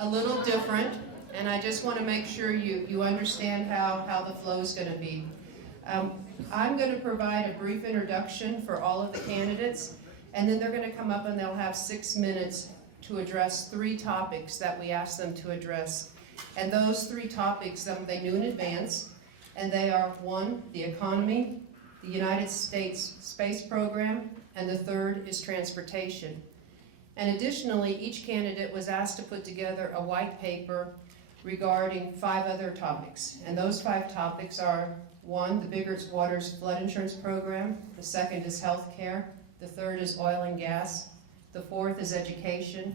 a little different, and I just want to make sure you understand how the flow is going to be. I'm going to provide a brief introduction for all of the candidates, and then they're going to come up and they'll have 6 minutes to address 3 topics that we asked them to address. And those 3 topics they knew in advance, and they are 1, the economy, the United States space program, and the 3rd is transportation. And additionally, each candidate was asked to put together a white paper regarding 5 other topics. And those 5 topics are 1, the Biggert Waters Flood Insurance Program, the 2nd is health care, the 3rd is oil and gas, the 4th is education,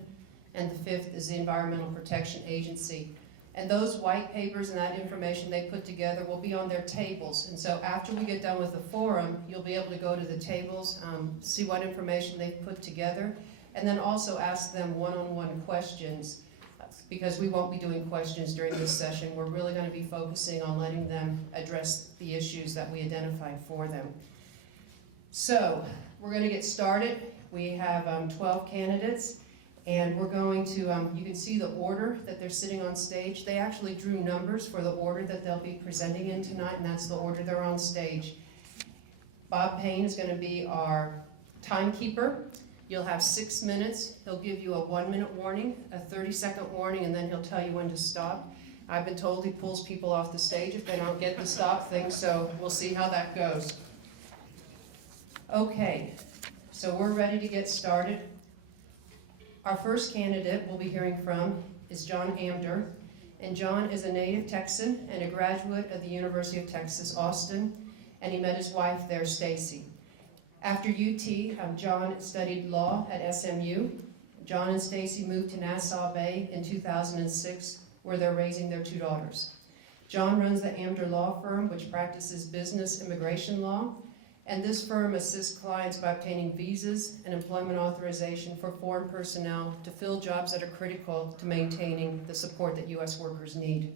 and the 5th is the Environmental Protection Agency. And those white papers and that information they put together will be on their tables. And so after we get done with the forum, you'll be able to go to the tables, see what information they've put together, and then also ask them one-on-one questions, because we won't be doing questions during this session. We're really going to be focusing on letting them address the issues that we identified for them. So we're going to get started. We have 12 candidates. And we're going to, you can see the order that they're sitting on stage. They actually drew numbers for the order that they'll be presenting in tonight, and that's the order they're on stage. Bob Payne is going to be our timekeeper. You'll have 6 minutes. He'll give you a 1-minute warning, a 30-second warning, and then he'll tell you when to stop. I've been told he pulls people off the stage if they don't get the stop thing, so we'll see how that goes. Okay, so we're ready to get started. Our first candidate we'll be hearing from is John Amdur, and John is a native Texan and a graduate of the University of Texas, Austin, and he met his wife there, Stacy. After UT, John studied law at SMU. John and Stacy moved to Nassau Bay in 2006, where they're raising their 2 daughters. John runs the Amdur Law Firm, which practices business immigration law, and this firm assists clients by obtaining visas and employment authorization for foreign personnel to fill jobs that are critical to maintaining the support that U.S. workers need.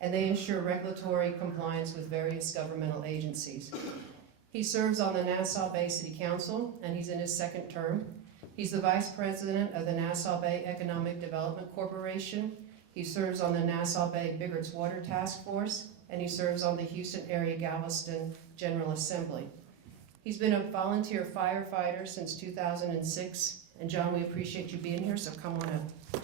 And they ensure regulatory compliance with various governmental agencies. He serves on the Nassau Bay City Council, and he's in his 2nd term. He's the Vice President of the Nassau Bay Economic Development Corporation. He serves on the Nassau Bay Biggert Water Task Force, and he serves on the Houston Area Galveston General Assembly. He's been a volunteer firefighter since 2006. And John, we appreciate you being here, so come on up.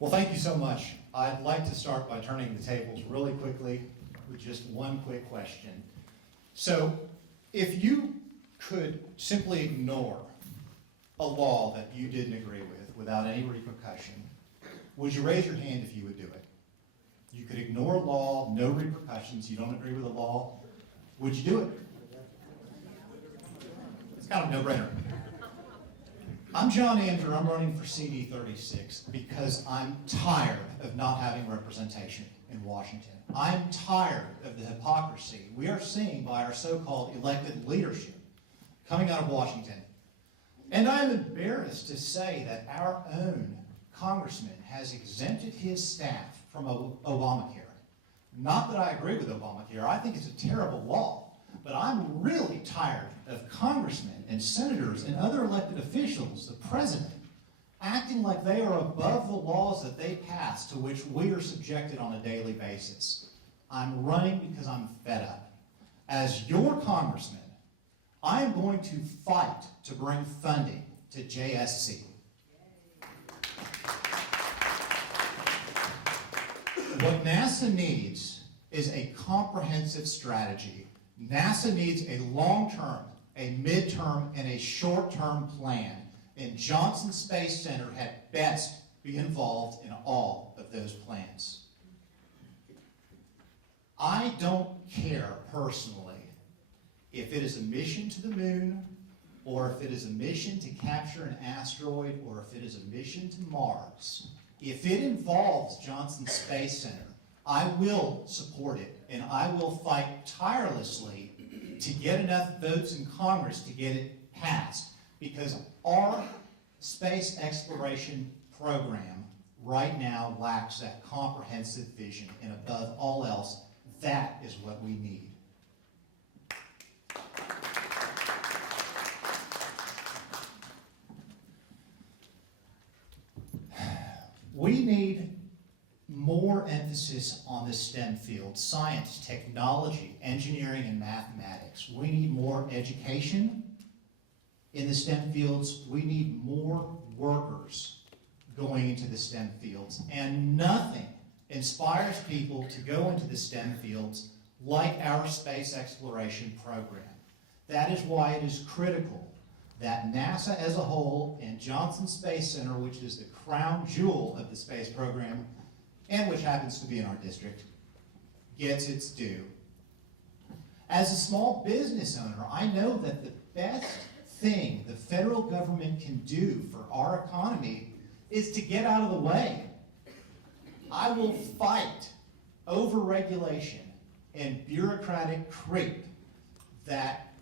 Well, thank you so much. I'd like to start by turning the tables really quickly with just one quick question. So, if you could simply ignore a law that you didn't agree with without any repercussion, would you raise your hand if you would do it? You could ignore law, no repercussions, you don't agree with the law. Would you do it? It's kind of a no-brainer. I'm John Amdur, I'm running for CD 36 because I'm tired of not having representation in Washington. I'm tired of the hypocrisy we are seeing by our so-called elected leadership coming out of Washington. And I'm embarrassed to say that our own congressman has exempted his staff from Obamacare. Not that I agree with Obamacare, I think it's a terrible law, but I'm really tired of congressmen and senators and other elected officials, the president, acting like they are above the laws that they pass to which we are subjected on a daily basis. I'm running because I'm fed up. As your congressman, I am going to fight to bring funding to JSC. What NASA needs is a comprehensive strategy. NASA needs a long-term, a mid-term, and a short-term plan. And Johnson Space Center had best be involved in all of those plans. I don't care personally if it is a mission to the moon, or if it is a mission to capture an asteroid, or if it is a mission to Mars. If it involves Johnson Space Center, I will support it, and I will fight tirelessly to get enough votes in Congress to get it passed, because our space exploration program right now lacks that comprehensive vision, and above all else, that is what we need. We need more emphasis on the STEM field: science, technology, engineering, and mathematics. We need more education in the STEM fields. We need more workers going into the STEM fields. And nothing inspires people to go into the STEM fields like our space exploration program. That is why it is critical that NASA as a whole and Johnson Space Center, which is the crown jewel of the space program, and which happens to be in our district, gets its due. As a small business owner, I know that the best thing the federal government can do for our economy is to get out of the way. I will fight over-regulation and bureaucratic creep that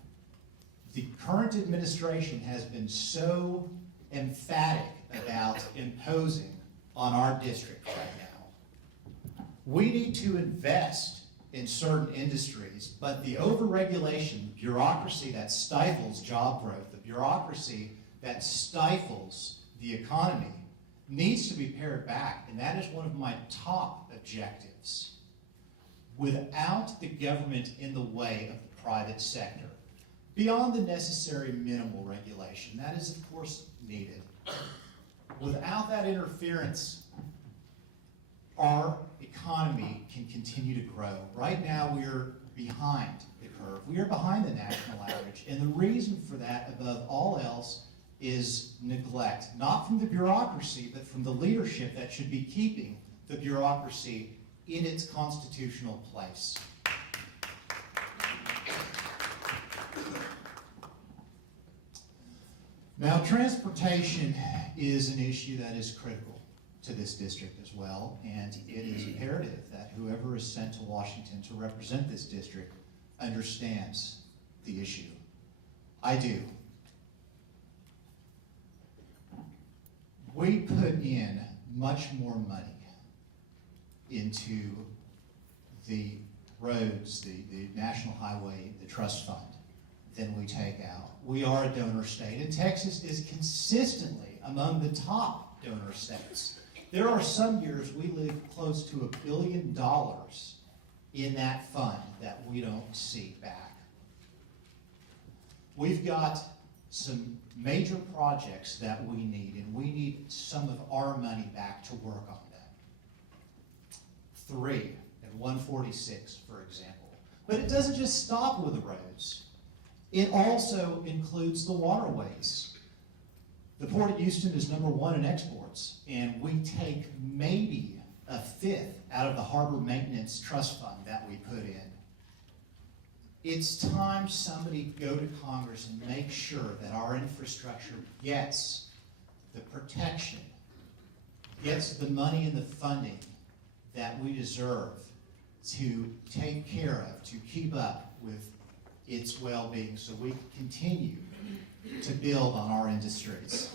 the current administration has been so emphatic about imposing on our district right now. We need to invest in certain industries, but the over-regulation, bureaucracy that stifles job growth, the bureaucracy that stifles the economy, needs to be pared back, and that is one of my top objectives. Without the government in the way of the private sector, beyond the necessary minimal regulation, that is of course needed. Without that interference, our economy can continue to grow. Right now we are behind the curve. We are behind the national average, and the reason for that, above all else, is neglect, not from the bureaucracy, but from the leadership that should be keeping the bureaucracy in its constitutional place. Now, transportation is an issue that is critical to this district as well, and it is imperative that whoever is sent to Washington to represent this district understands the issue. I do. We put in much more money into the roads, the National Highway, the trust fund, than we take out. We are a donor state, and Texas is consistently among the top donor states. There are some years we live close to $1 billion in that fund that we don't see back. We've got some major projects that we need, and we need some of our money back to work on them. 3 and 146, for example. But it doesn't just stop with the roads. It also includes the waterways. The Port of Houston is #1 in exports, and we take maybe 1/5 out of the Harbor Maintenance Trust Fund that we put in. It's time somebody go to Congress and make sure that our infrastructure gets the protection, gets the money and the funding that we deserve to take care of, to keep up with its well-being, so we can continue to build on our industries.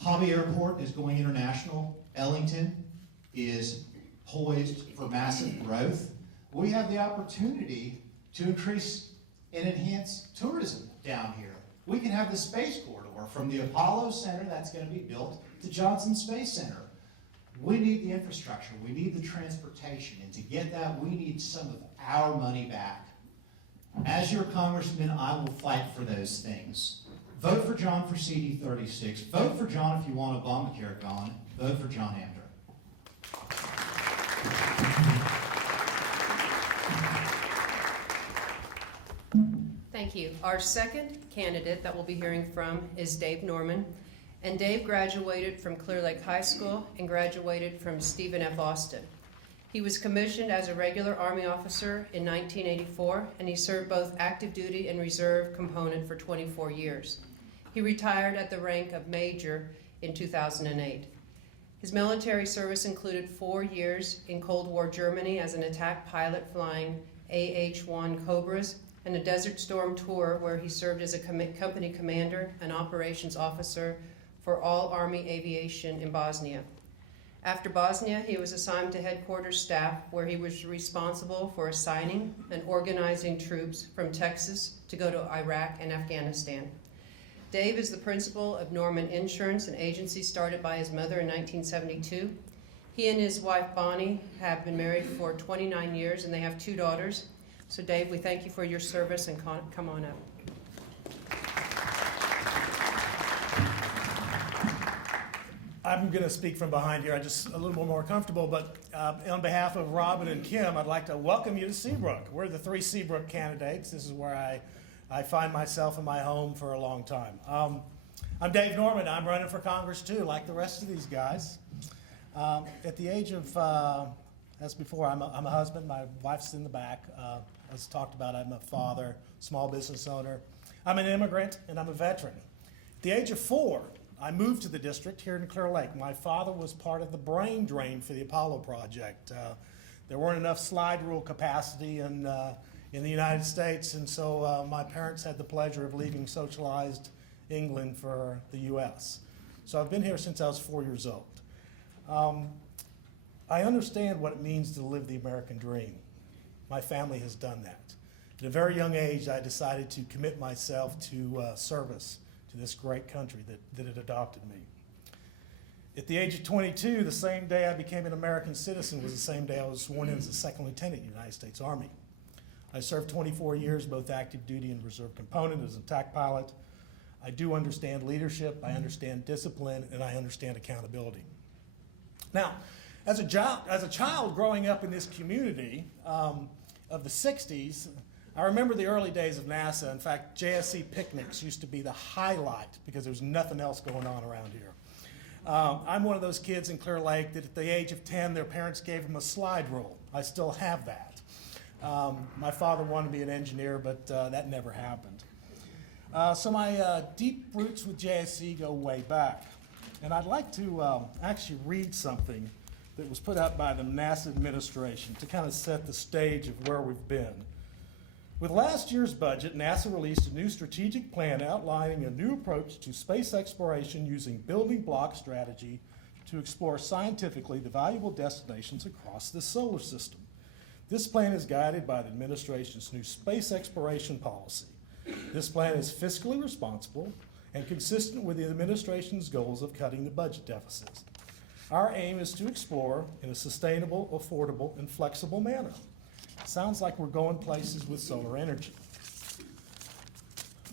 Hobby Airport is going international. Ellington is poised for massive growth. We have the opportunity to increase and enhance tourism down here. We can have the space corridor from the Apollo Center that's going to be built to Johnson Space Center. We need the infrastructure, we need the transportation, and to get that, we need some of our money back. As your congressman, I will fight for those things. Vote for John for CD 36. Vote for John if you want Obamacare gone. Vote for John Amdur. Thank you. Our second candidate that we'll be hearing from is Dave Norman. And Dave graduated from Clear Lake High School and graduated from Stephen F. Austin. He was commissioned as a regular Army officer in 1984, and he served both active duty and reserve component for 24 years. He retired at the rank of Major in 2008. His military service included 4 years in Cold War Germany as an attack pilot flying AH-1 Cobras, and a Desert Storm tour where he served as a company commander and operations officer for all Army aviation in Bosnia. After Bosnia, he was assigned to headquarters staff, where he was responsible for assigning and organizing troops from Texas to go to Iraq and Afghanistan. Dave is the principal of Norman Insurance, an agency started by his mother in 1972. He and his wife Bonnie have been married for 29 years and they have 2 daughters. So Dave, we thank you for your service and come on up. I'm going to speak from behind here. I'm just a little bit more comfortable, but on behalf of Robin and Kim, I'd like to welcome you to Seabrook. We're the 3 Seabrook candidates. This is where I find myself in my home for a long time. I'm Dave Norman. I'm running for Congress too, like the rest of these guys. At the age of, as before, I'm a husband. My wife's in the back. As talked about, I'm a father, small business owner. I'm an immigrant, and I'm a veteran. At the age of 4, I moved to the district here in Clear Lake. My father was part of the brain drain for the Apollo project. There weren't enough slide rule capacity in the United States, and so my parents had the pleasure of leaving socialized England for the U.S. So I've been here since I was 4 years old. I understand what it means to live the American dream. My family has done that. At a very young age, I decided to commit myself to service to this great country that had adopted me. At the age of 22, the same day I became an American citizen was the same day I was sworn in as a second lieutenant in the United States Army. I served 24 years, both active duty and reserve component as an attack pilot. I do understand leadership, I understand discipline, and I understand accountability. Now, as a child growing up in this community of the 60s, I remember the early days of NASA. In fact, JSC picnics used to be the highlight because there was nothing else going on around here. I'm one of those kids in Clear Lake that at the age of 10, their parents gave them a slide rule. I still have that. My father wanted to be an engineer, but that never happened. So my deep roots with JSC go way back. And I'd like to actually read something that was put out by the NASA administration to kind of set the stage of where we've been. With last year's budget, NASA released a new strategic plan outlining a new approach to space exploration using building block strategy to explore scientifically the valuable destinations across the solar system. This plan is guided by the administration's new space exploration policy. This plan is fiscally responsible and consistent with the administration's goals of cutting the budget deficits. Our aim is to explore in a sustainable, affordable, and flexible manner. Sounds like we're going places with solar energy.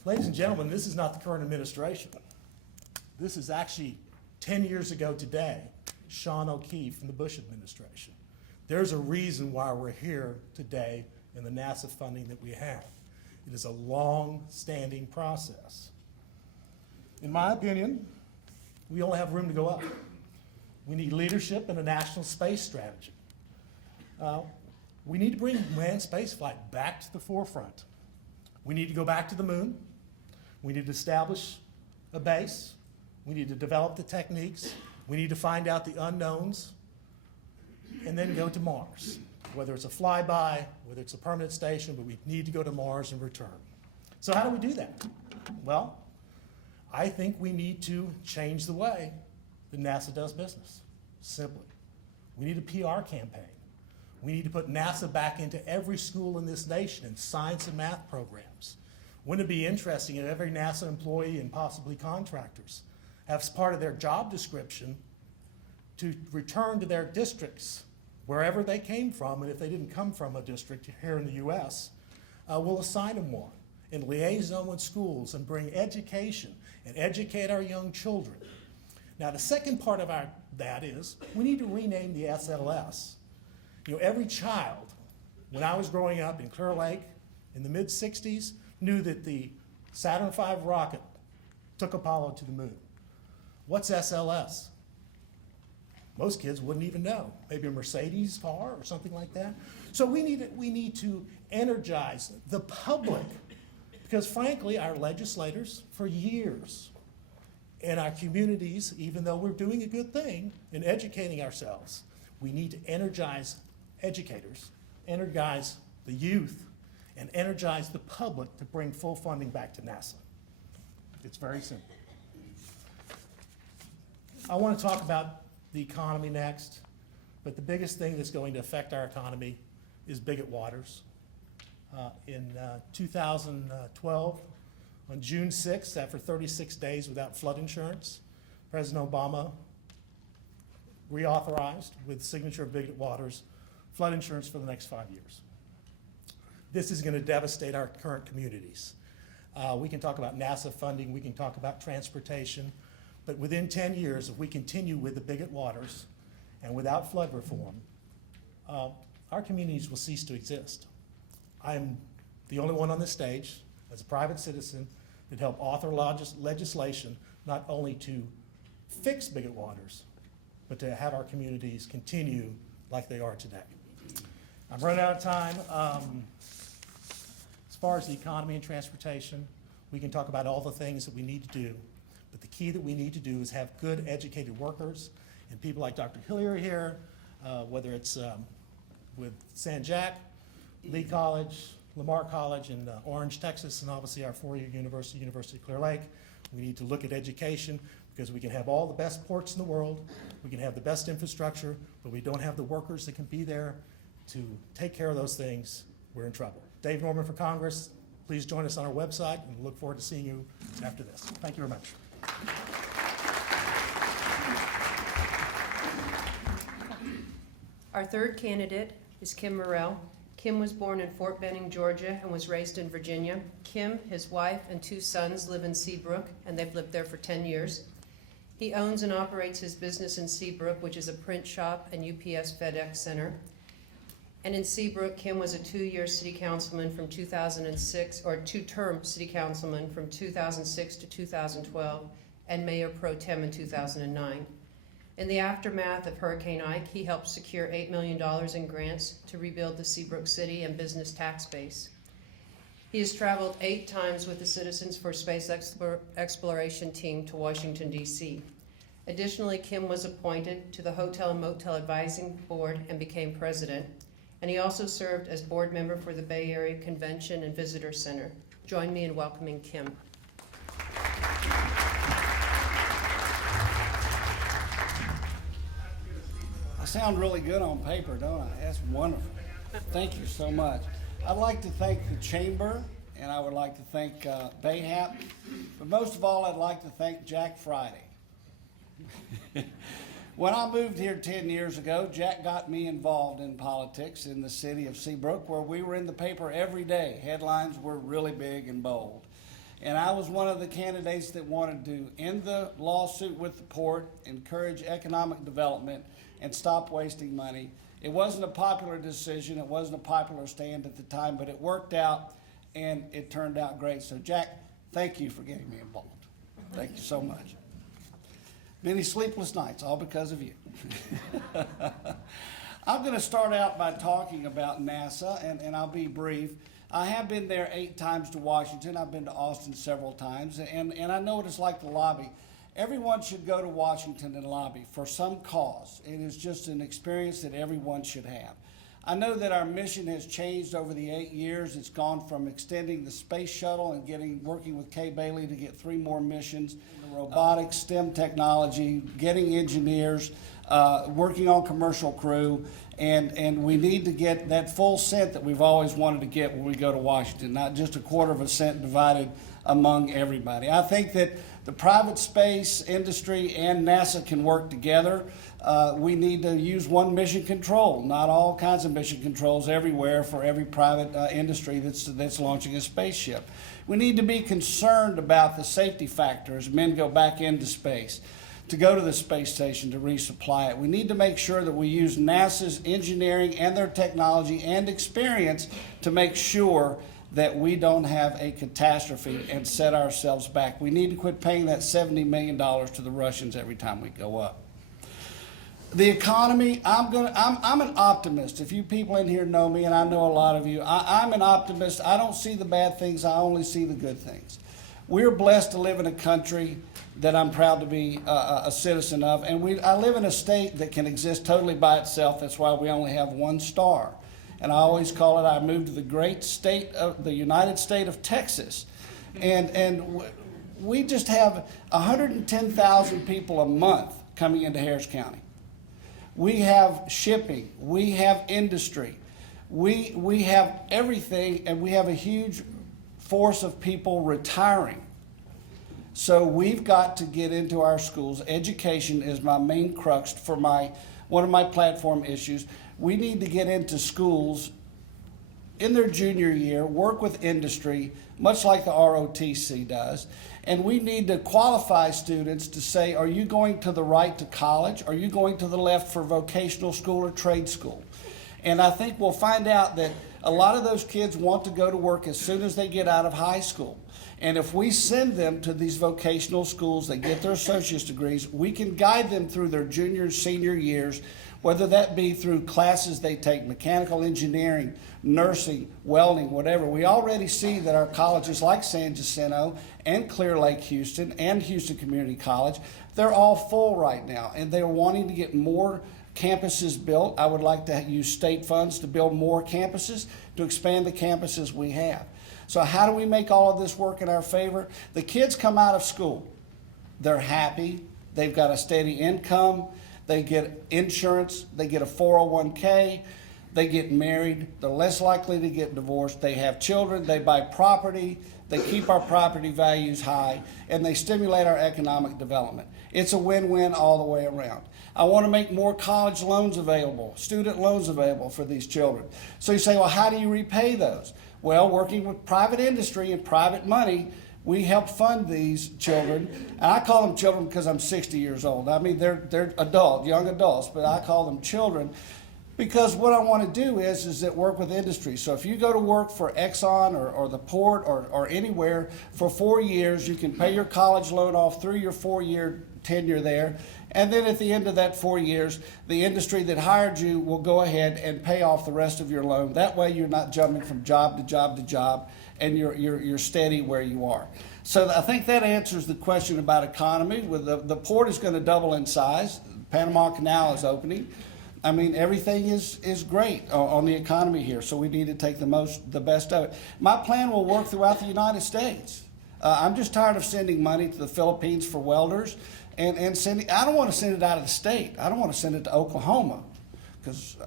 Ladies and gentlemen, this is not the current administration. This is actually 10 years ago today, Sean O'Keefe from the Bush administration. There's a reason why we're here today in the NASA funding that we have. It is a long-standing process. In my opinion, we only have room to go up. We need leadership and a national space strategy. We need to bring manned spaceflight back to the forefront. We need to go back to the moon. We need to establish a base. We need to develop the techniques. We need to find out the unknowns and then go to Mars. Whether it's a flyby, whether it's a permanent station, but we need to go to Mars and return. So how do we do that? Well, I think we need to change the way that NASA does business, simply. We need a PR campaign. We need to put NASA back into every school in this nation in science and math programs. Wouldn't it be interesting if every NASA employee and possibly contractors have as part of their job description to return to their districts, wherever they came from, and if they didn't come from a district here in the U.S., we'll assign them one and liaison with schools and bring education and educate our young children. Now, the second part of that is we need to rename the SLS. You know, every child, when I was growing up in Clear Lake in the mid-60s, knew that the Saturn V rocket took Apollo to the moon. What's SLS? Most kids wouldn't even know. Maybe a Mercedes car or something like that. So we need to energize the public because frankly, our legislators for years in our communities, even though we're doing a good thing in educating ourselves, we need to energize educators, energize the youth, and energize the public to bring full funding back to NASA. It's very simple. I want to talk about the economy next, but the biggest thing that's going to affect our economy is bigot waters. In 2012, On June 6th, after 36 days without flood insurance, President Obama reauthorized, with signature of Bigot Waters, flood insurance for the next 5 years. This is going to devastate our current communities. We can talk about NASA funding, we can talk about transportation, but within 10 years, if we continue with the Bigot Waters and without flood reform, our communities will cease to exist. I'm the only one on this stage, as a private citizen, that helped author legislation not only to fix Bigot Waters, but to have our communities continue like they are today. I'm running out of time. As far as the economy and transportation, we can talk about all the things that we need to do, but the key that we need to do is have good educated workers, and people like Dr. Hellyer here, whether it's with San Jac, Lee College, Lamar College in Orange, Texas, and obviously our four-year university, University of Clear Lake. We need to look at education because we can have all the best ports in the world, we can have the best infrastructure, but we don't have the workers that can be there to take care of those things, we're in trouble. Dave Norman for Congress, please join us on our website, and we look forward to seeing you after this. Thank you very much. Our third candidate is Kim Morrell. Kim was born in Fort Benning, Georgia, and was raised in Virginia. Kim, his wife, and 2 sons live in Seabrook, and they've lived there for 10 years. He owns and operates his business in Seabrook, which is a print shop and UPS FedEx center. And in Seabrook, Kim was a 2-year city councilman from 2006, or 2-term city councilman from 2006 to 2012, and mayor pro tem in 2009. In the aftermath of Hurricane Ike, he helped secure $8 million in grants to rebuild the Seabrook city and business tax base. He has traveled 8 times with the Citizens for Space Exploration team to Washington, D.C. Additionally, Kim was appointed to the Hotel and Motel Advising Board and became president. And he also served as board member for the Bay Area Convention and Visitor Center. Join me in welcoming Kim. I sound really good on paper, don't I? That's wonderful. Thank you so much. I'd like to thank the Chamber, and I would like to thank BAHEP, but most of all, I'd like to thank Jack Friday. When I moved here 10 years ago, Jack got me involved in politics in the city of Seabrook, where we were in the paper every day. Headlines were really big and bold. And I was one of the candidates that wanted to end the lawsuit with the port, encourage economic development, and stop wasting money. It wasn't a popular decision, it wasn't a popular stand at the time, but it worked out and it turned out great. So Jack, thank you for getting me involved. Thank you so much. Many sleepless nights, all because of you. I'm going to start out by talking about NASA, and I'll be brief. I have been there 8 times to Washington. I've been to Austin several times, and I know what it's like to lobby. Everyone should go to Washington and lobby for some cause. It is just an experience that everyone should have. I know that our mission has changed over the 8 years. It's gone from extending the space shuttle and working with Kay Bailey to get 3 more missions, robotics, STEM technology, getting engineers, working on commercial crew, and we need to get that full cent that we've always wanted to get when we go to Washington, not just a quarter of a cent divided among everybody. I think that the private space industry and NASA can work together. We need to use one mission control, not all kinds of mission controls everywhere for every private industry that's launching a spaceship. We need to be concerned about the safety factor as men go back into space, to go to the space station to resupply it. We need to make sure that we use NASA's engineering and their technology and experience to make sure that we don't have a catastrophe and set ourselves back. We need to quit paying that $70 million to the Russians every time we go up. The economy, I'm an optimist. If you people in here know me, and I know a lot of you, I'm an optimist. I don't see the bad things, I only see the good things. We're blessed to live in a country that I'm proud to be a citizen of, and I live in a state that can exist totally by itself. That's why we only have 1 star. And I always call it, I moved to the great state of the United States of Texas. And we just have 110,000 people a month coming into Harris County. We have shipping, we have industry, we have everything, and we have a huge force of people retiring. So we've got to get into our schools. Education is my main crux for one of my platform issues. We need to get into schools in their junior year, work with industry, much like the ROTC does. And we need to qualify students to say, are you going to the right to college? Are you going to the left for vocational school or trade school? And I think we'll find out that a lot of those kids want to go to work as soon as they get out of high school. And if we send them to these vocational schools, they get their associate's degrees, we can guide them through their junior and senior years, whether that be through classes they take, mechanical engineering, nursing, welding, whatever. We already see that our colleges like San Jacinto and Clear Lake Houston and Houston Community College, they're all full right now, and they're wanting to get more campuses built. I would like to use state funds to build more campuses, to expand the campuses we have. So how do we make all of this work in our favor? The kids come out of school. They're happy. They've got a steady income. They get insurance. They get a 401k. They get married. They're less likely to get divorced. They have children. They buy property. They keep our property values high, and they stimulate our economic development. It's a win-win all the way around. I want to make more college loans available, student loans available for these children. So you say, well, how do you repay those? Well, working with private industry and private money, we help fund these children. And I call them children because I'm 60 years old. I mean, they're young adults, but I call them children because what I want to do is that work with industry. So if you go to work for Exxon or the port or anywhere for 4 years, you can pay your college loan off through your 4-year tenure there. And then at the end of that 4 years, the industry that hired you will go ahead and pay off the rest of your loan. That way you're not jumping from job to job to job, and you're steady where you are. So I think that answers the question about economy. With the port is going to double in size. Panama Canal is opening. I mean, everything is great on the economy here, so we need to take the best of it. My plan will work throughout the United States. I'm just tired of sending money to the Philippines for welders. And sending, I don't want to send it out of the state. I don't want to send it to Oklahoma because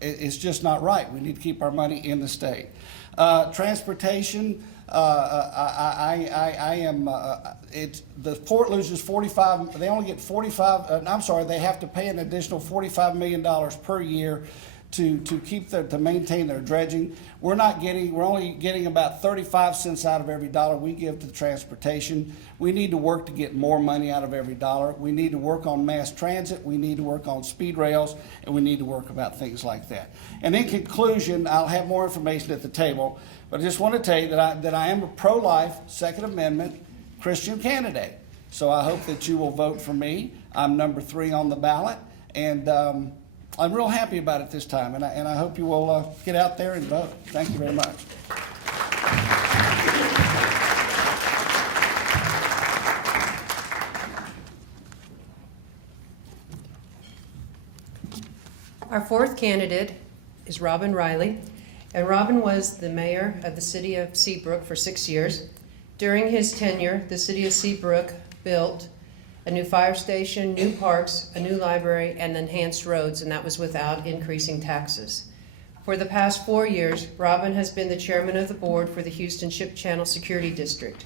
it's just not right. We need to keep our money in the state. Transportation, the port loses 45, they only get 45, they have to pay an additional $45 million per year to maintain their dredging. We're only getting about 35 cents out of every dollar we give to the transportation. We need to work to get more money out of every dollar. We need to work on mass transit. We need to work on speed rails, and we need to work about things like that. And in conclusion, I'll have more information at the table, but I just want to tell you that I am a pro-life, Second Amendment Christian candidate. So I hope that you will vote for me. I'm number 3 on the ballot, and I'm real happy about it this time, and I hope you will get out there and vote. Thank you very much. Our 4th candidate is Robin Riley, and Robin was the mayor of the city of Seabrook for 6 years. During his tenure, the city of Seabrook built a new fire station, new parks, a new library, and enhanced roads, and that was without increasing taxes. For the past 4 years, Robin has been the chairman of the board for the Houston Ship Channel Security District.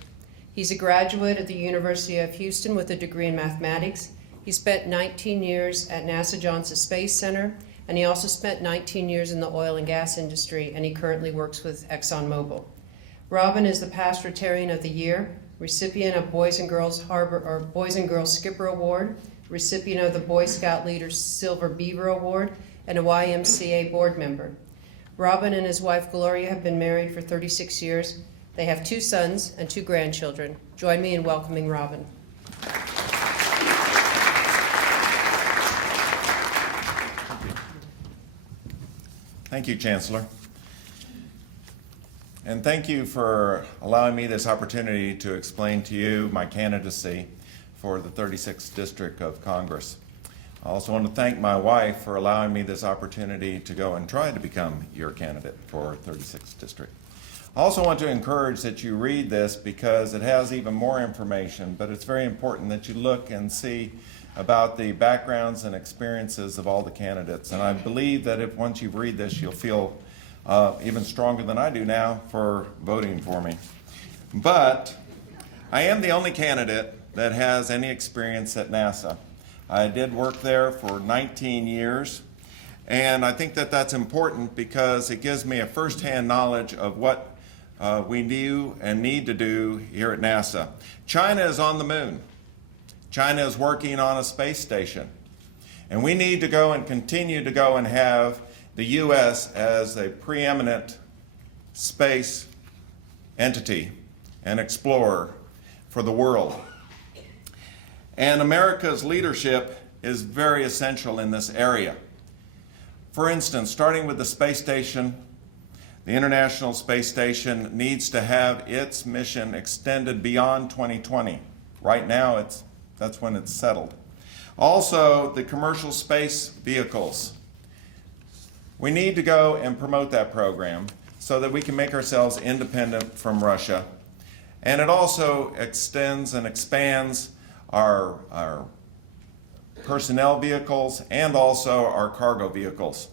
He's a graduate of the University of Houston with a degree in mathematics. He spent 19 years at NASA Johnson Space Center, and he also spent 19 years in the oil and gas industry, and he currently works with ExxonMobil. Robin is the Pastortarian of the Year, recipient of Boys and Girls Skipper Award, recipient of the Boy Scout Leaders Silver Beaver Award, and a YMCA board member. Robin and his wife Gloria have been married for 36 years. They have 2 sons and 2 grandchildren. Join me in welcoming Robin. Thank you, Chancellor. And thank you for allowing me this opportunity to explain to you my candidacy for the 36th District of Congress. I also want to thank my wife for allowing me this opportunity to go and try to become your candidate for 36th District. I also want to encourage that you read this because it has even more information, but it's very important that you look and see about the backgrounds and experiences of all the candidates. And I believe that if once you read this, you'll feel even stronger than I do now for voting for me. But I am the only candidate that has any experience at NASA. I did work there for 19 years, and I think that that's important because it gives me a firsthand knowledge of what we do and need to do here at NASA. China is on the moon. China is working on a space station. And we need to go and continue to go and have the U.S. as a preeminent space entity and explorer for the world. And America's leadership is very essential in this area. For instance, starting with the space station, the International Space Station needs to have its mission extended beyond 2020. Right now, that's when it's settled. Also, the commercial space vehicles. We need to go and promote that program so that we can make ourselves independent from Russia. And it also extends and expands our personnel vehicles and also our cargo vehicles.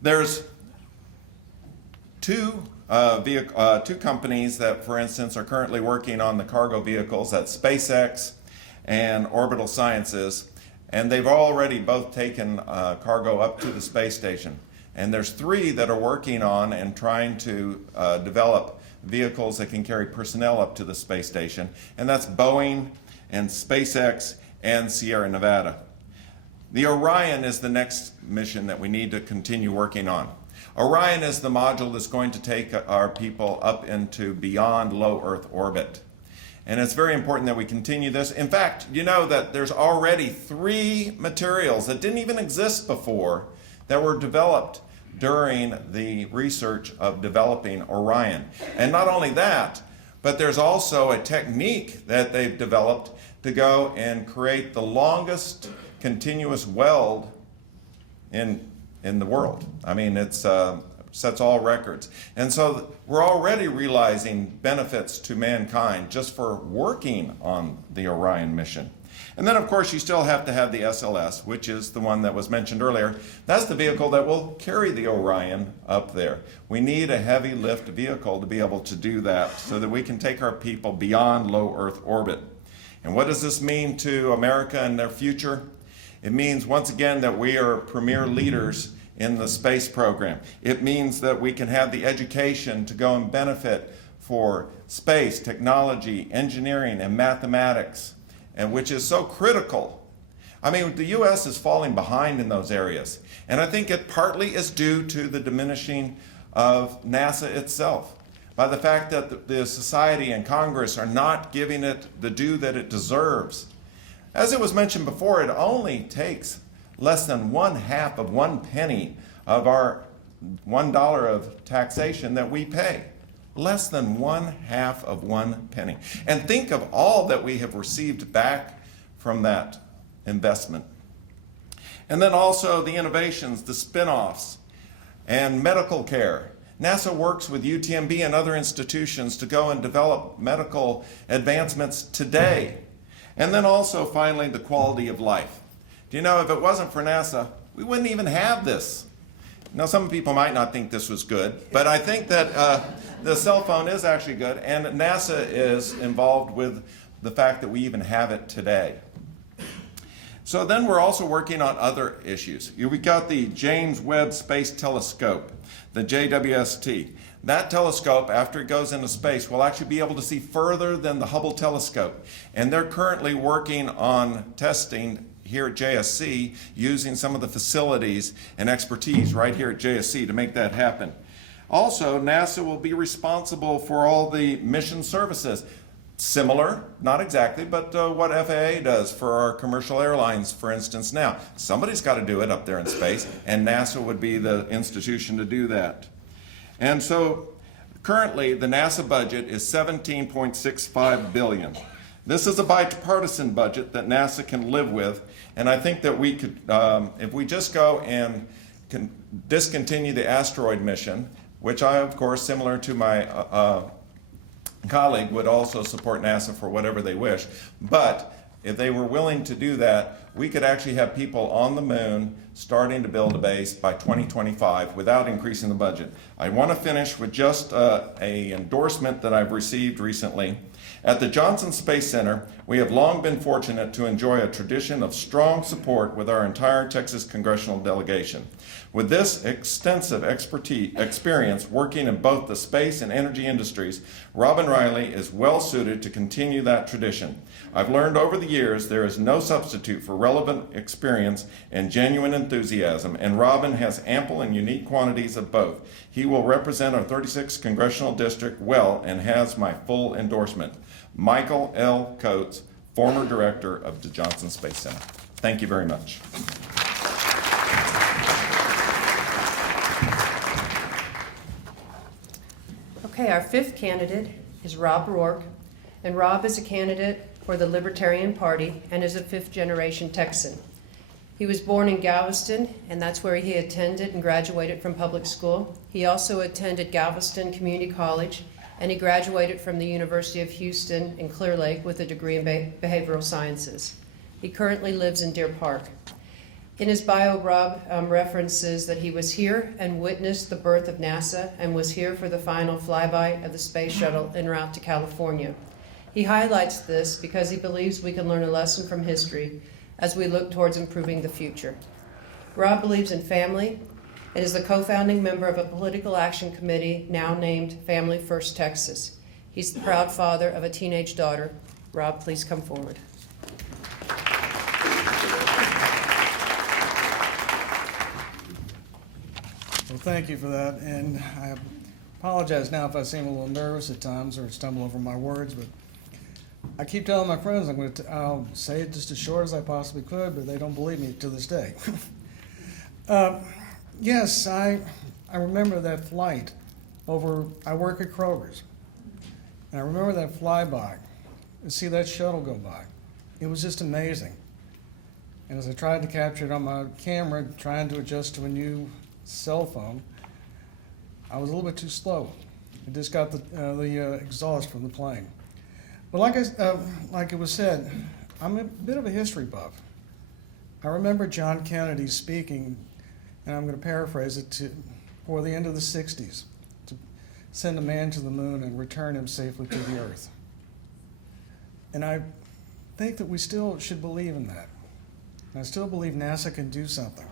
There's two companies that, for instance, are currently working on the cargo vehicles. That's SpaceX and Orbital Sciences, and they've already both taken cargo up to the space station. And there's three that are working on and trying to develop vehicles that can carry personnel up to the space station, and that's Boeing and SpaceX and Sierra Nevada. The Orion is the next mission that we need to continue working on. Orion is the module that's going to take our people up into beyond low Earth orbit. And it's very important that we continue this. In fact, you know that there's already 3 materials that didn't even exist before that were developed during the research of developing Orion. And not only that, but there's also a technique that they've developed to go and create the longest continuous weld in the world. I mean, it sets all records. And so we're already realizing benefits to mankind just for working on the Orion mission. And then, of course, you still have to have the SLS, which is the one that was mentioned earlier. That's the vehicle that will carry the Orion up there. We need a heavy lift vehicle to be able to do that so that we can take our people beyond low Earth orbit. And what does this mean to America and their future? It means, once again, that we are premier leaders in the space program. It means that we can have the education to go and benefit for space, technology, engineering, and mathematics, and which is so critical. I mean, the U.S. is falling behind in those areas. And I think it partly is due to the diminishing of NASA itself, by the fact that the society and Congress are not giving it the due that it deserves. As it was mentioned before, it only takes less than 1/2 of 1 penny of our $1 of taxation that we pay. Less than 1/2 of 1 penny. And think of all that we have received back from that investment. And then also the innovations, the spin-offs, and medical care. NASA works with UTMB and other institutions to go and develop medical advancements today. And then also, finally, the quality of life. Do you know, if it wasn't for NASA, we wouldn't even have this. Now, some people might not think this was good, but I think that the cell phone is actually good, and NASA is involved with the fact that we even have it today. So then we're also working on other issues. We got the James Webb Space Telescope, the JWST. That telescope, after it goes into space, will actually be able to see further than the Hubble telescope. And they're currently working on testing here at JSC using some of the facilities and expertise right here at JSC to make that happen. Also, NASA will be responsible for all the mission services. Similar, not exactly, but what FAA does for our commercial airlines, for instance, now. Somebody's got to do it up there in space, and NASA would be the institution to do that. And so currently the NASA budget is $17.65 billion. This is a bipartisan budget that NASA can live with, and I think that we could, if we just go and discontinue the asteroid mission, which I, of course, similar to my colleague, would also support NASA for whatever they wish, but if they were willing to do that, we could actually have people on the moon starting to build a base by 2025 without increasing the budget. I want to finish with just an endorsement that I've received recently. At the Johnson Space Center, we have long been fortunate to enjoy a tradition of strong support with our entire Texas congressional delegation. With this extensive experience working in both the space and energy industries, Robin Riley is well suited to continue that tradition. I've learned over the years there is no substitute for relevant experience and genuine enthusiasm, and Robin has ample and unique quantities of both. He will represent our 36th Congressional District well and has my full endorsement. Michael L. Coates, former director of the Johnson Space Center. Thank you very much. Okay, our fifth candidate is Robb Rourke, and Robb is a candidate for the Libertarian Party and is a fifth-generation Texan. He was born in Galveston, and that's where he attended and graduated from public school. He also attended Galveston Community College, and he graduated from the University of Houston in Clear Lake with a degree in behavioral sciences. He currently lives in Deer Park. In his bio, Robb references that he was here and witnessed the birth of NASA and was here for the final flyby of the space shuttle en route to California. He highlights this because he believes we can learn a lesson from history as we look towards improving the future. Robb believes in family and is the co-founding member of a political action committee now named Family First Texas. He's the proud father of a teenage daughter. Robb, please come forward. Well, thank you for that, and I apologize now if I seem a little nervous at times or stumble over my words, but I keep telling my friends I'll say it just as short as I possibly could, but they don't believe me to this day. Yes, I remember that flight over, I work at Kroger's, and I remember that flyby, and see that shuttle go by. It was just amazing. And as I tried to capture it on my camera, trying to adjust to a new cell phone, I was a little bit too slow. It just got the exhaust from the plane. But like it was said, I'm a bit of a history buff. I remember John Kennedy speaking, and I'm going to paraphrase it, for the end of the 60s, to send a man to the moon and return him safely to the earth. And I think that we still should believe in that. And I still believe NASA can do something.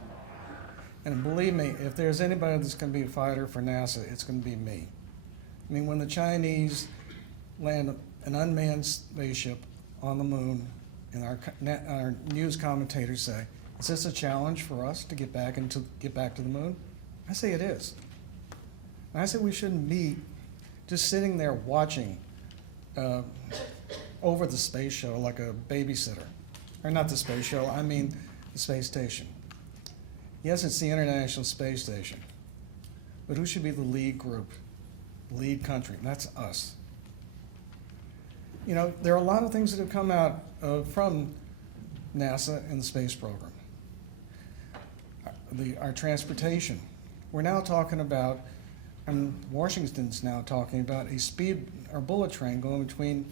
And believe me, if there's anybody that's going to be a fighter for NASA, it's going to be me. I mean, when the Chinese land an unmanned spaceship on the moon, and our news commentators say, "Is this a challenge for us to get back to the moon?" I say it is. And I say we shouldn't be just sitting there watching over the space shuttle like a babysitter, or not the space shuttle. I mean the space station. Yes, it's the International Space Station, but who should be the lead group, lead country? And that's us. You know, there are a lot of things that have come out from NASA and the space program. Our transportation. We're now talking about, and Washington's now talking about a speed or bullet train going between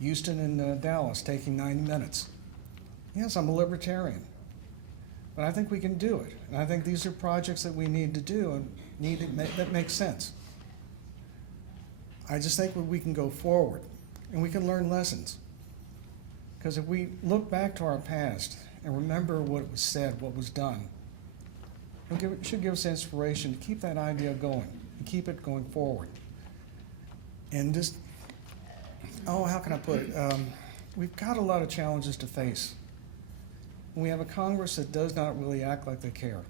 Houston and Dallas, taking 90 minutes. Yes, I'm a libertarian, but I think we can do it. And I think these are projects that we need to do and that makes sense. I just think we can go forward and we can learn lessons. Because if we look back to our past and remember what was said, what was done, it should give us inspiration to keep that idea going and keep it going forward. And just, how can I put it? We've got a lot of challenges to face. We have a Congress that does not really act like they care.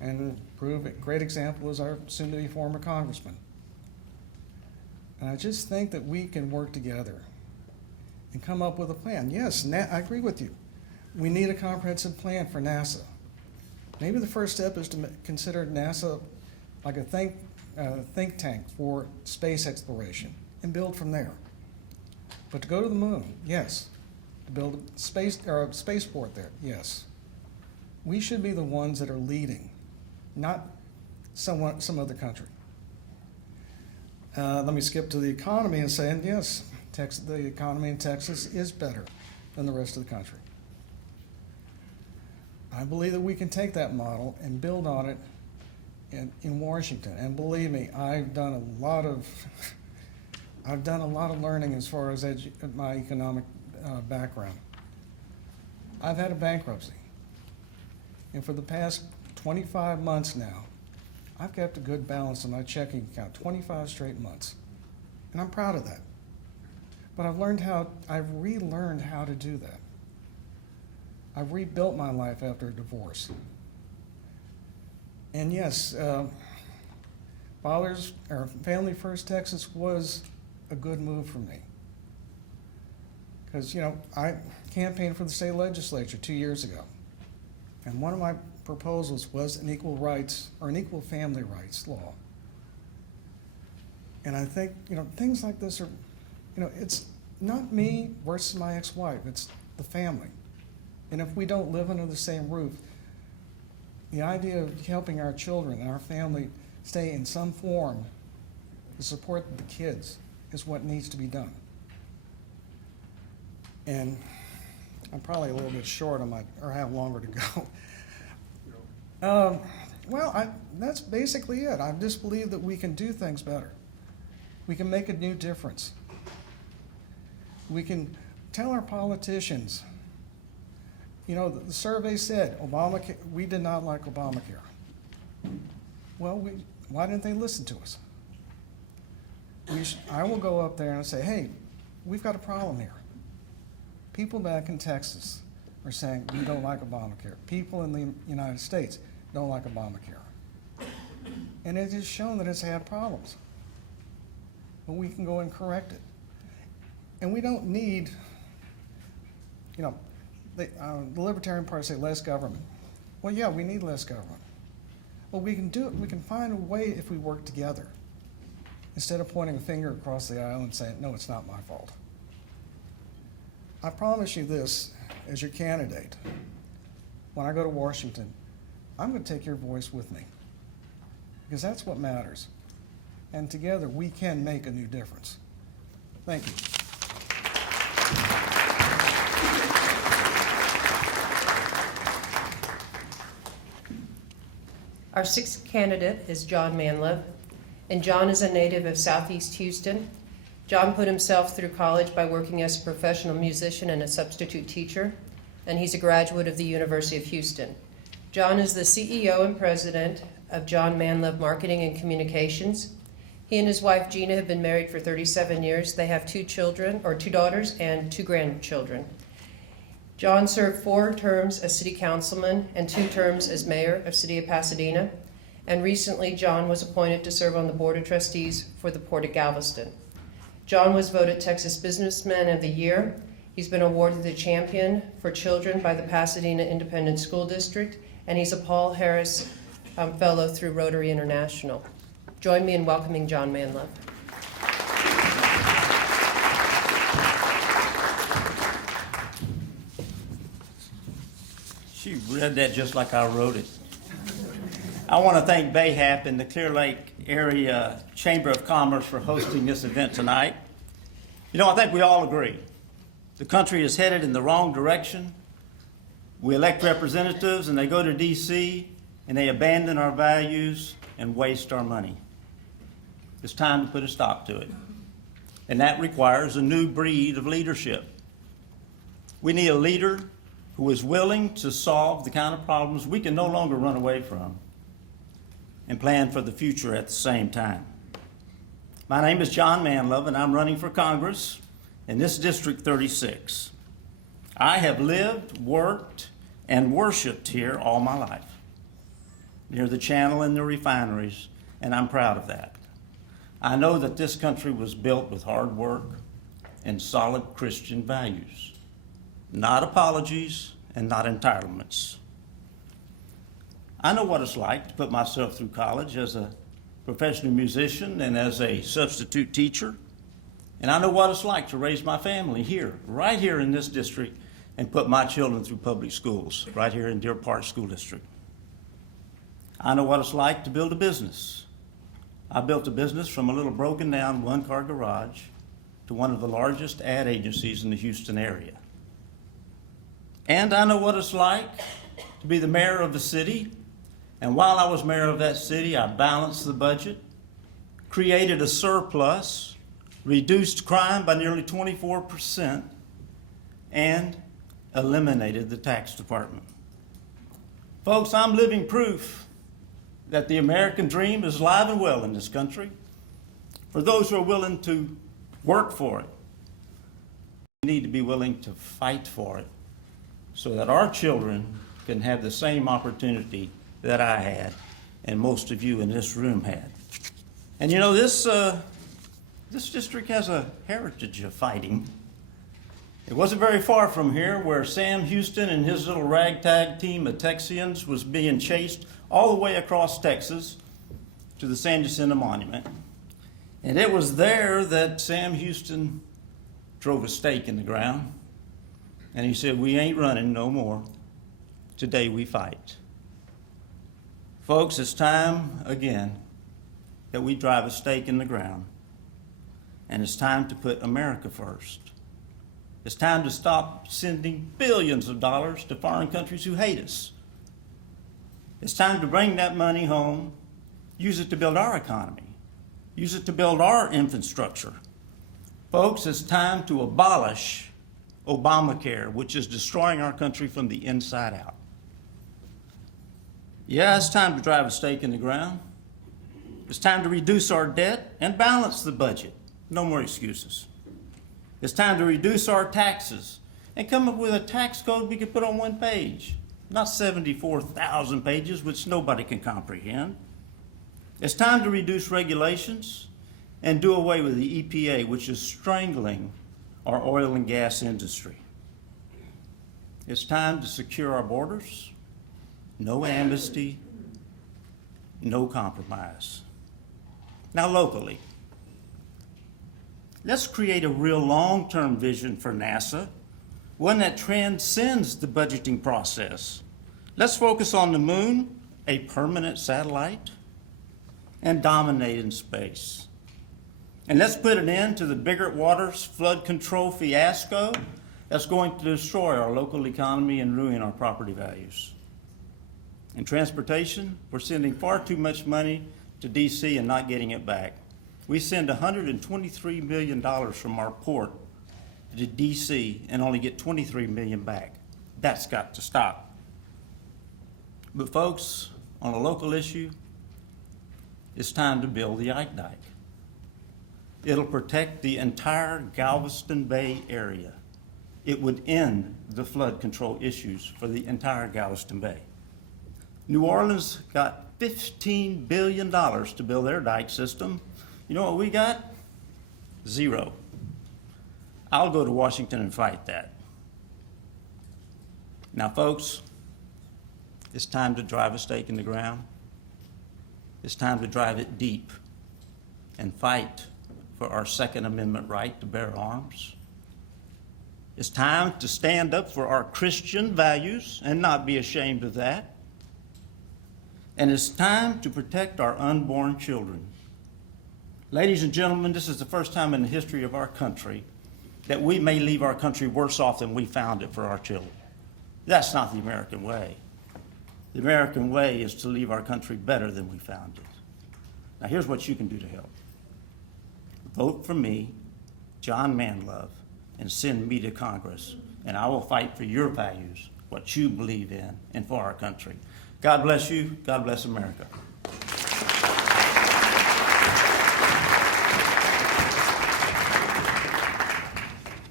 And a great example is our soon-to-be former congressman. And I just think that we can work together and come up with a plan. Yes, I agree with you. We need a comprehensive plan for NASA. Maybe the first step is to consider NASA like a think tank for space exploration and build from there. But to go to the moon, yes. To build a spaceport there, yes. We should be the ones that are leading, not some other country. Let me skip to the economy and say, yes, the economy in Texas is better than the rest of the country. I believe that we can take that model and build on it in Washington. And believe me, I've done a lot of learning as far as my economic background. I've had a bankruptcy. And for the past 25 months now, I've kept a good balance in my checking account, 25 straight months. And I'm proud of that. But I've relearned how to do that. I've rebuilt my life after a divorce. And yes, Family First Texas was a good move for me. Because, I campaigned for the state legislature 2 years ago. And one of my proposals was an equal family rights law. And I think, things like this are, it's not me versus my ex-wife, it's the family. And if we don't live under the same roof, the idea of helping our children and our family stay in some form to support the kids is what needs to be done. And I'm probably a little bit short on or have longer to go. That's basically it. I just believe that we can do things better. We can make a new difference. We can tell our politicians, the survey said Obamacare, we did not like Obamacare. Well, why didn't they listen to us? I will go up there and say, hey, we've got a problem here. People back in Texas are saying we don't like Obamacare. People in the United States don't like Obamacare. And it has shown that it's had problems. But we can go and correct it. And we don't need, the Libertarian Party say less government. Well, yeah, we need less government. But we can do it. We can find a way if we work together, instead of pointing a finger across the aisle and saying, no, it's not my fault. I promise you this, as your candidate, when I go to Washington, I'm going to take your voice with me, because that's what matters. And together, we can make a new difference. Thank you. Our sixth candidate is John Manlove, and John is a native of Southeast Houston. John put himself through college by working as a professional musician and a substitute teacher, and he's a graduate of the University of Houston. John is the CEO and president of John Manlove Marketing and Communications. He and his wife Gina have been married for 37 years. They have two daughters and 2 grandchildren. John served 4 terms as city councilman and 2 terms as mayor of City of Pasadena. And recently, John was appointed to serve on the Board of Trustees for the Port of Galveston. John was voted Texas Businessman of the Year. He's been awarded the Champion for Children by the Pasadena Independent School District, and he's a Paul Harris Fellow through Rotary International. Join me in welcoming John Manlove. She read that just like I wrote it. I want to thank BAHEP and the Clear Lake Area Chamber of Commerce for hosting this event tonight. I think we all agree. The country is headed in the wrong direction. We elect representatives and they go to D.C. and they abandon our values and waste our money. It's time to put a stop to it. And that requires a new breed of leadership. We need a leader who is willing to solve the kind of problems we can no longer run away from and plan for the future at the same time. My name is John Manlove, and I'm running for Congress in this District 36. I have lived, worked, and worshiped here all my life, near the channel and the refineries, and I'm proud of that. I know that this country was built with hard work and solid Christian values, not apologies and not entitlements. I know what it's like to put myself through college as a professional musician and as a substitute teacher. And I know what it's like to raise my family here, right here in this district, and put my children through public schools, right here in Deer Park School District. I know what it's like to build a business. I built a business from a little broken down 1-car garage to one of the largest ad agencies in the Houston area. And I know what it's like to be the mayor of the city. And while I was mayor of that city, I balanced the budget, created a surplus, reduced crime by nearly 24%, and eliminated the tax department. Folks, I'm living proof that the American dream is alive and well in this country. For those who are willing to work for it, we need to be willing to fight for it so that our children can have the same opportunity that I had and most of you in this room had. And you know, this district has a heritage of fighting. It wasn't very far from here where Sam Houston and his little ragtag team of Texians was being chased all the way across Texas to the San Jacinto Monument. And it was there that Sam Houston drove a stake in the ground. And he said, "We ain't running no more. Today we fight." Folks, it's time again that we drive a stake in the ground. And it's time to put America first. It's time to stop sending billions of dollars to foreign countries who hate us. It's time to bring that money home, use it to build our economy, use it to build our infrastructure. Folks, it's time to abolish Obamacare, which is destroying our country from the inside out. Yeah, it's time to drive a stake in the ground. It's time to reduce our debt and balance the budget. No more excuses. It's time to reduce our taxes and come up with a tax code we can put on one page, not 74,000 pages, which nobody can comprehend. It's time to reduce regulations and do away with the EPA, which is strangling our oil and gas industry. It's time to secure our borders. No amnesty, no compromise. Now, locally, let's create a real long-term vision for NASA, one that transcends the budgeting process. Let's focus on the moon, a permanent satellite, and dominate in space. And let's put an end to the Biggert Waters flood control fiasco that's going to destroy our local economy and ruin our property values. In transportation, we're sending far too much money to DC and not getting it back. We send $123 million from our port to DC and only get $23 million back. That's got to stop. But folks, on a local issue, it's time to build the Ike Dike. It'll protect the entire Galveston Bay area. It would end the flood control issues for the entire Galveston Bay. New Orleans got $15 billion to build their dike system. You know what we got? Zero. I'll go to Washington and fight that. Now, folks, it's time to drive a stake in the ground. It's time to drive it deep and fight for our Second Amendment right to bear arms. It's time to stand up for our Christian values and not be ashamed of that. And it's time to protect our unborn children. Ladies and gentlemen, this is the first time in the history of our country that we may leave our country worse off than we found it for our children. That's not the American way. The American way is to leave our country better than we found it. Now, here's what you can do to help. Vote for me, John Manlove, and send me to Congress, and I will fight for your values, what you believe in, and for our country. God bless you. God bless America.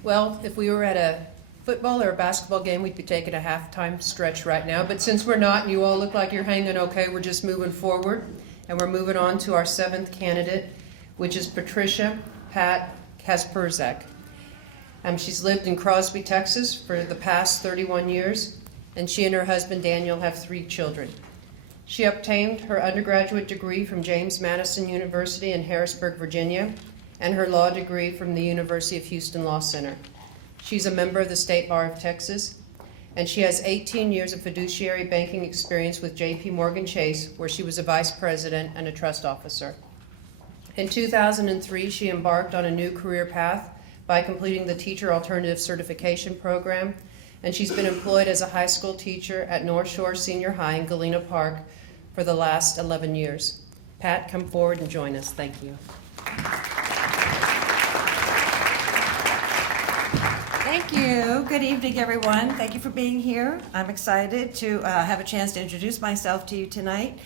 Well, if we were at a football or a basketball game, we'd be taking a halftime stretch right now. But since we're not, and you all look like you're hanging okay, we're just moving forward. And we're moving on to our seventh candidate, which is Patricia Pat Kasprzak. She's lived in Crosby, Texas for the past 31 years, and she and her husband Daniel have 3 children. She obtained her undergraduate degree from James Madison University in Harrisburg, Virginia, and her law degree from the University of Houston Law Center. She's a member of the State Bar of Texas, and she has 18 years of fiduciary banking experience with J.P. Morgan Chase, where she was a vice president and a trust officer. In 2003, she embarked on a new career path by completing the Teacher Alternative Certification Program and she's been employed as a high school teacher at North Shore Senior High in Galena Park for the last 11 years. Pat, come forward and join us. Thank you. Thank you. Good evening, everyone. Thank you for being here. I'm excited to have a chance to introduce myself to you tonight.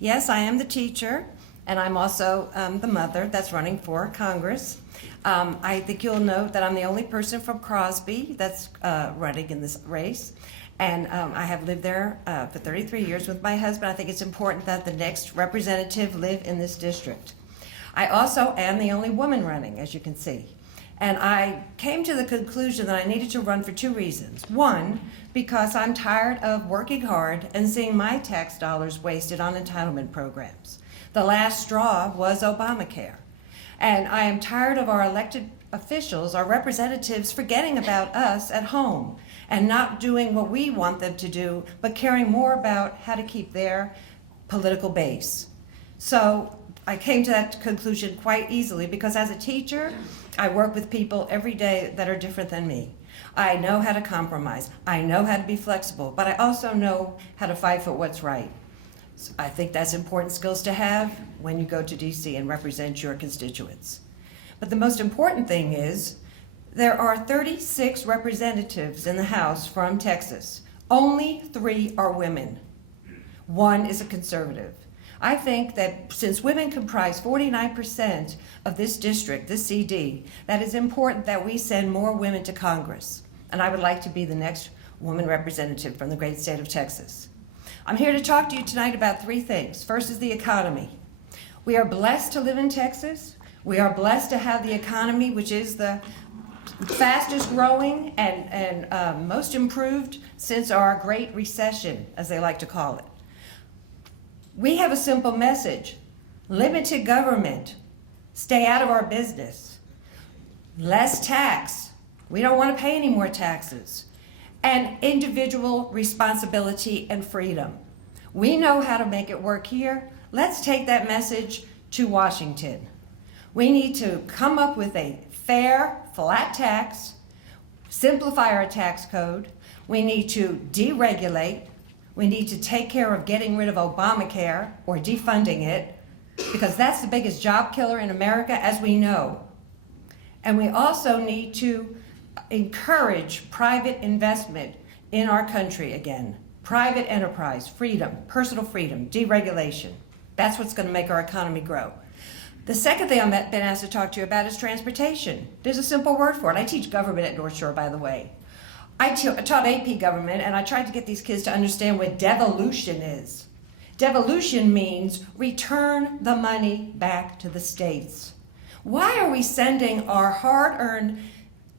Yes, I am the teacher, and I'm also the mother that's running for Congress. I think you'll note that I'm the only person from Crosby that's running in this race. And I have lived there for 33 years with my husband. I think it's important that the next representative live in this district. I also am the only woman running, as you can see. And I came to the conclusion that I needed to run for two reasons. One, because I'm tired of working hard and seeing my tax dollars wasted on entitlement programs. The last straw was Obamacare. And I am tired of our elected officials, our representatives, forgetting about us at home and not doing what we want them to do, but caring more about how to keep their political base. So I came to that conclusion quite easily because as a teacher, I work with people every day that are different than me. I know how to compromise. I know how to be flexible, but I also know how to fight for what's right. So I think that's important skills to have when you go to DC and represent your constituents. But the most important thing is there are 36 representatives in the House from Texas. Only 3 are women. 1 is a conservative. I think that since women comprise 49% of this district, this CD, that it's important that we send more women to Congress. And I would like to be the next woman representative from the great state of Texas. I'm here to talk to you tonight about 3 things. First is the economy. We are blessed to live in Texas. We are blessed to have the economy, which is the fastest growing and most improved since our Great Recession, as they like to call it. We have a simple message: limited government, stay out of our business, less tax, we don't want to pay any more taxes, and individual responsibility and freedom. We know how to make it work here. Let's take that message to Washington. We need to come up with a fair, flat tax, simplify our tax code. We need to deregulate. We need to take care of getting rid of Obamacare or defunding it, because that's the biggest job killer in America, as we know. And we also need to encourage private investment in our country again. Private enterprise, freedom, personal freedom, deregulation. That's what's going to make our economy grow. The second thing I've been asked to talk to you about is transportation. There's a simple word for it. I teach government at North Shore, by the way. I taught AP government, and I tried to get these kids to understand what devolution is. Devolution means return the money back to the states. Why are we sending our hard-earned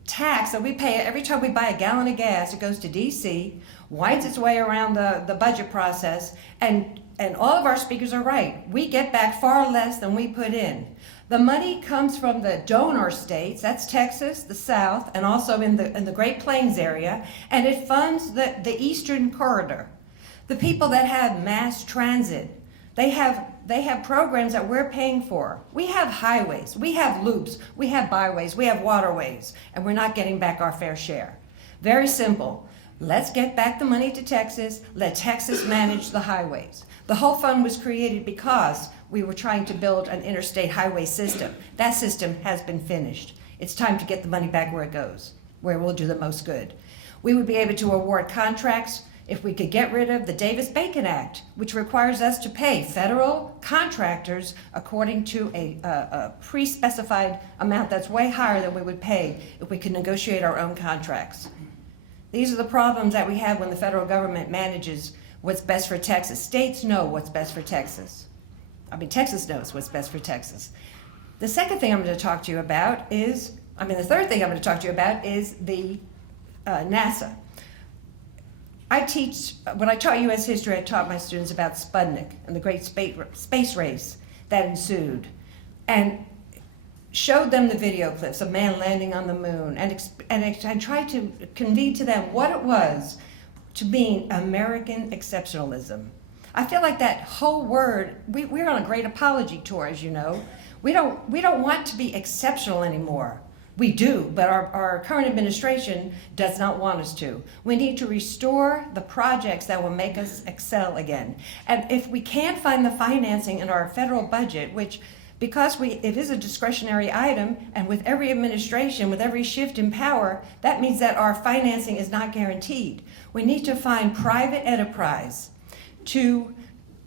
tax that we pay every time we buy a gallon of gas? It goes to DC, winds its way around the budget process, and all of our speakers are right. We get back far less than we put in. The money comes from the donor states, that's Texas, the South, and also in the Great Plains area, and it funds the Eastern Corridor. The people that have mass transit, they have programs that we're paying for. We have highways, we have loops, we have byways, we have waterways, and we're not getting back our fair share. Very simple. Let's get back the money to Texas. Let Texas manage the highways. The whole fund was created because we were trying to build an interstate highway system. That system has been finished. It's time to get the money back where it goes, where it will do the most good. We would be able to award contracts if we could get rid of the Davis-Bacon Act, which requires us to pay federal contractors according to a pre-specified amount that's way higher than we would pay if we could negotiate our own contracts. These are the problems that we have when the federal government manages what's best for Texas. States know what's best for Texas. Texas knows what's best for Texas. The second thing I'm going to talk to you about is, the third thing I'm going to talk to you about is the NASA. When I taught U.S. history, I taught my students about Sputnik and the great space race that ensued, and showed them the video clips of man landing on the moon, and tried to convey to them what it was to mean American exceptionalism. I feel like that whole word, we're on a great apology tour, as you know. We don't want to be exceptional anymore. We do, but our current administration does not want us to. We need to restore the projects that will make us excel again. And if we can't find the financing in our federal budget, which because it is a discretionary item, and with every administration, with every shift in power, that means that our financing is not guaranteed. We need to find private enterprise to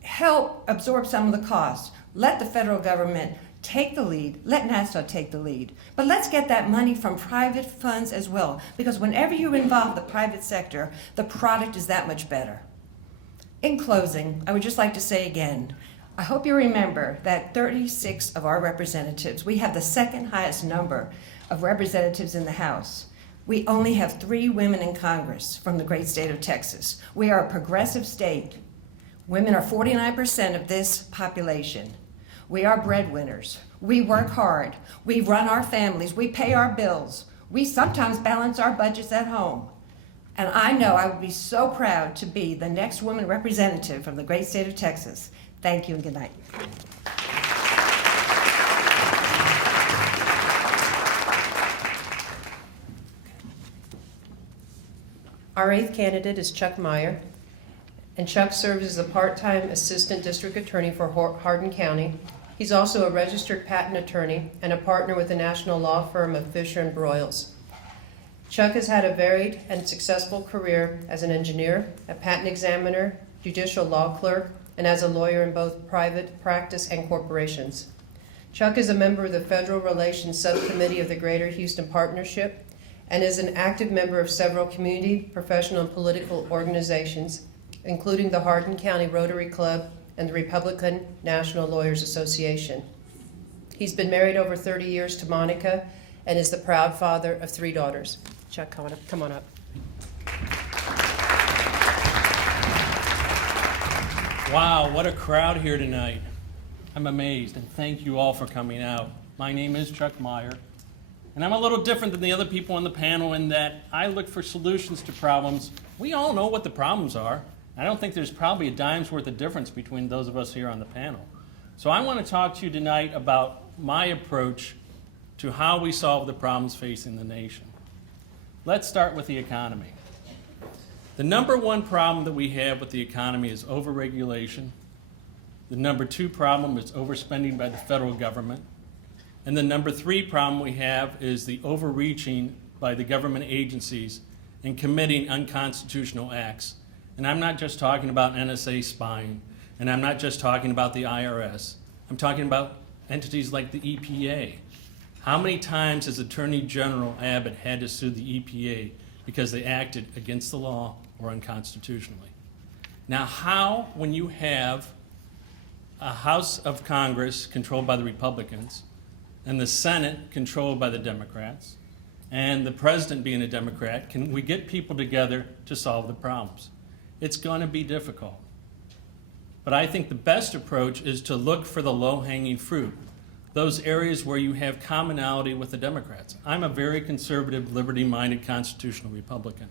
help absorb some of the costs. Let the federal government take the lead, let NASA take the lead. But let's get that money from private funds as well, because whenever you involve the private sector, the product is that much better. In closing, I would just like to say again, I hope you remember that 36 of our representatives, we have the second highest number of representatives in the House. We only have 3 women in Congress from the great state of Texas. We are a progressive state. Women are 49% of this population. We are breadwinners. We work hard. We run our families. We pay our bills. We sometimes balance our budgets at home. And I know I would be so proud to be the next woman representative from the great state of Texas. Thank you and good night. Our 8th candidate is Chuck Meyer, and Chuck serves as a part-time assistant district attorney for Hardin County. He's also a registered patent attorney and a partner with the national law firm of Fisher and Broyles. Chuck has had a varied and successful career as an engineer, a patent examiner, judicial law clerk, and as a lawyer in both private practice and corporations. Chuck is a member of the Federal Relations Subcommittee of the Greater Houston Partnership and is an active member of several community, professional, and political organizations, including the Hardin County Rotary Club and the Republican National Lawyers Association. He's been married over 30 years to Monica and is the proud father of 3 daughters. Chuck, come on up. Wow, what a crowd here tonight. I'm amazed, and thank you all for coming out. My name is Chuck Meyer, and I'm a little different than the other people on the panel in that I look for solutions to problems. We all know what the problems are. I don't think there's probably a dime's worth of difference between those of us here on the panel. So I want to talk to you tonight about my approach to how we solve the problems facing the nation. Let's start with the economy. The number 1 problem that we have with the economy is overregulation. The number 2 problem is overspending by the federal government. And the number 3 problem we have is the overreaching by the government agencies in committing unconstitutional acts. And I'm not just talking about NSA spying, and I'm not just talking about the IRS. I'm talking about entities like the EPA. How many times has Attorney General Abbott had to sue the EPA because they acted against the law or unconstitutionally? Now, how, when you have a House of Congress controlled by the Republicans and the Senate controlled by the Democrats and the president being a Democrat, can we get people together to solve the problems? It's going to be difficult. But I think the best approach is to look for the low-hanging fruit, those areas where you have commonality with the Democrats. I'm a very conservative, liberty-minded constitutional Republican.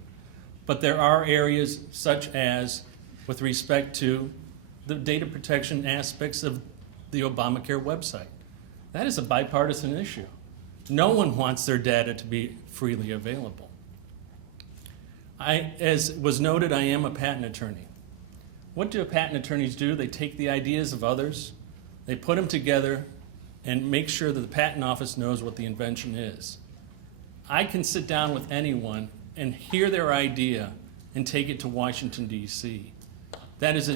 But there are areas such as with respect to the data protection aspects of the Obamacare website. That is a bipartisan issue. No one wants their data to be freely available. As was noted, I am a patent attorney. What do patent attorneys do? They take the ideas of others, they put them together, and make sure that the patent office knows what the invention is. I can sit down with anyone and hear their idea and take it to Washington, D.C. That is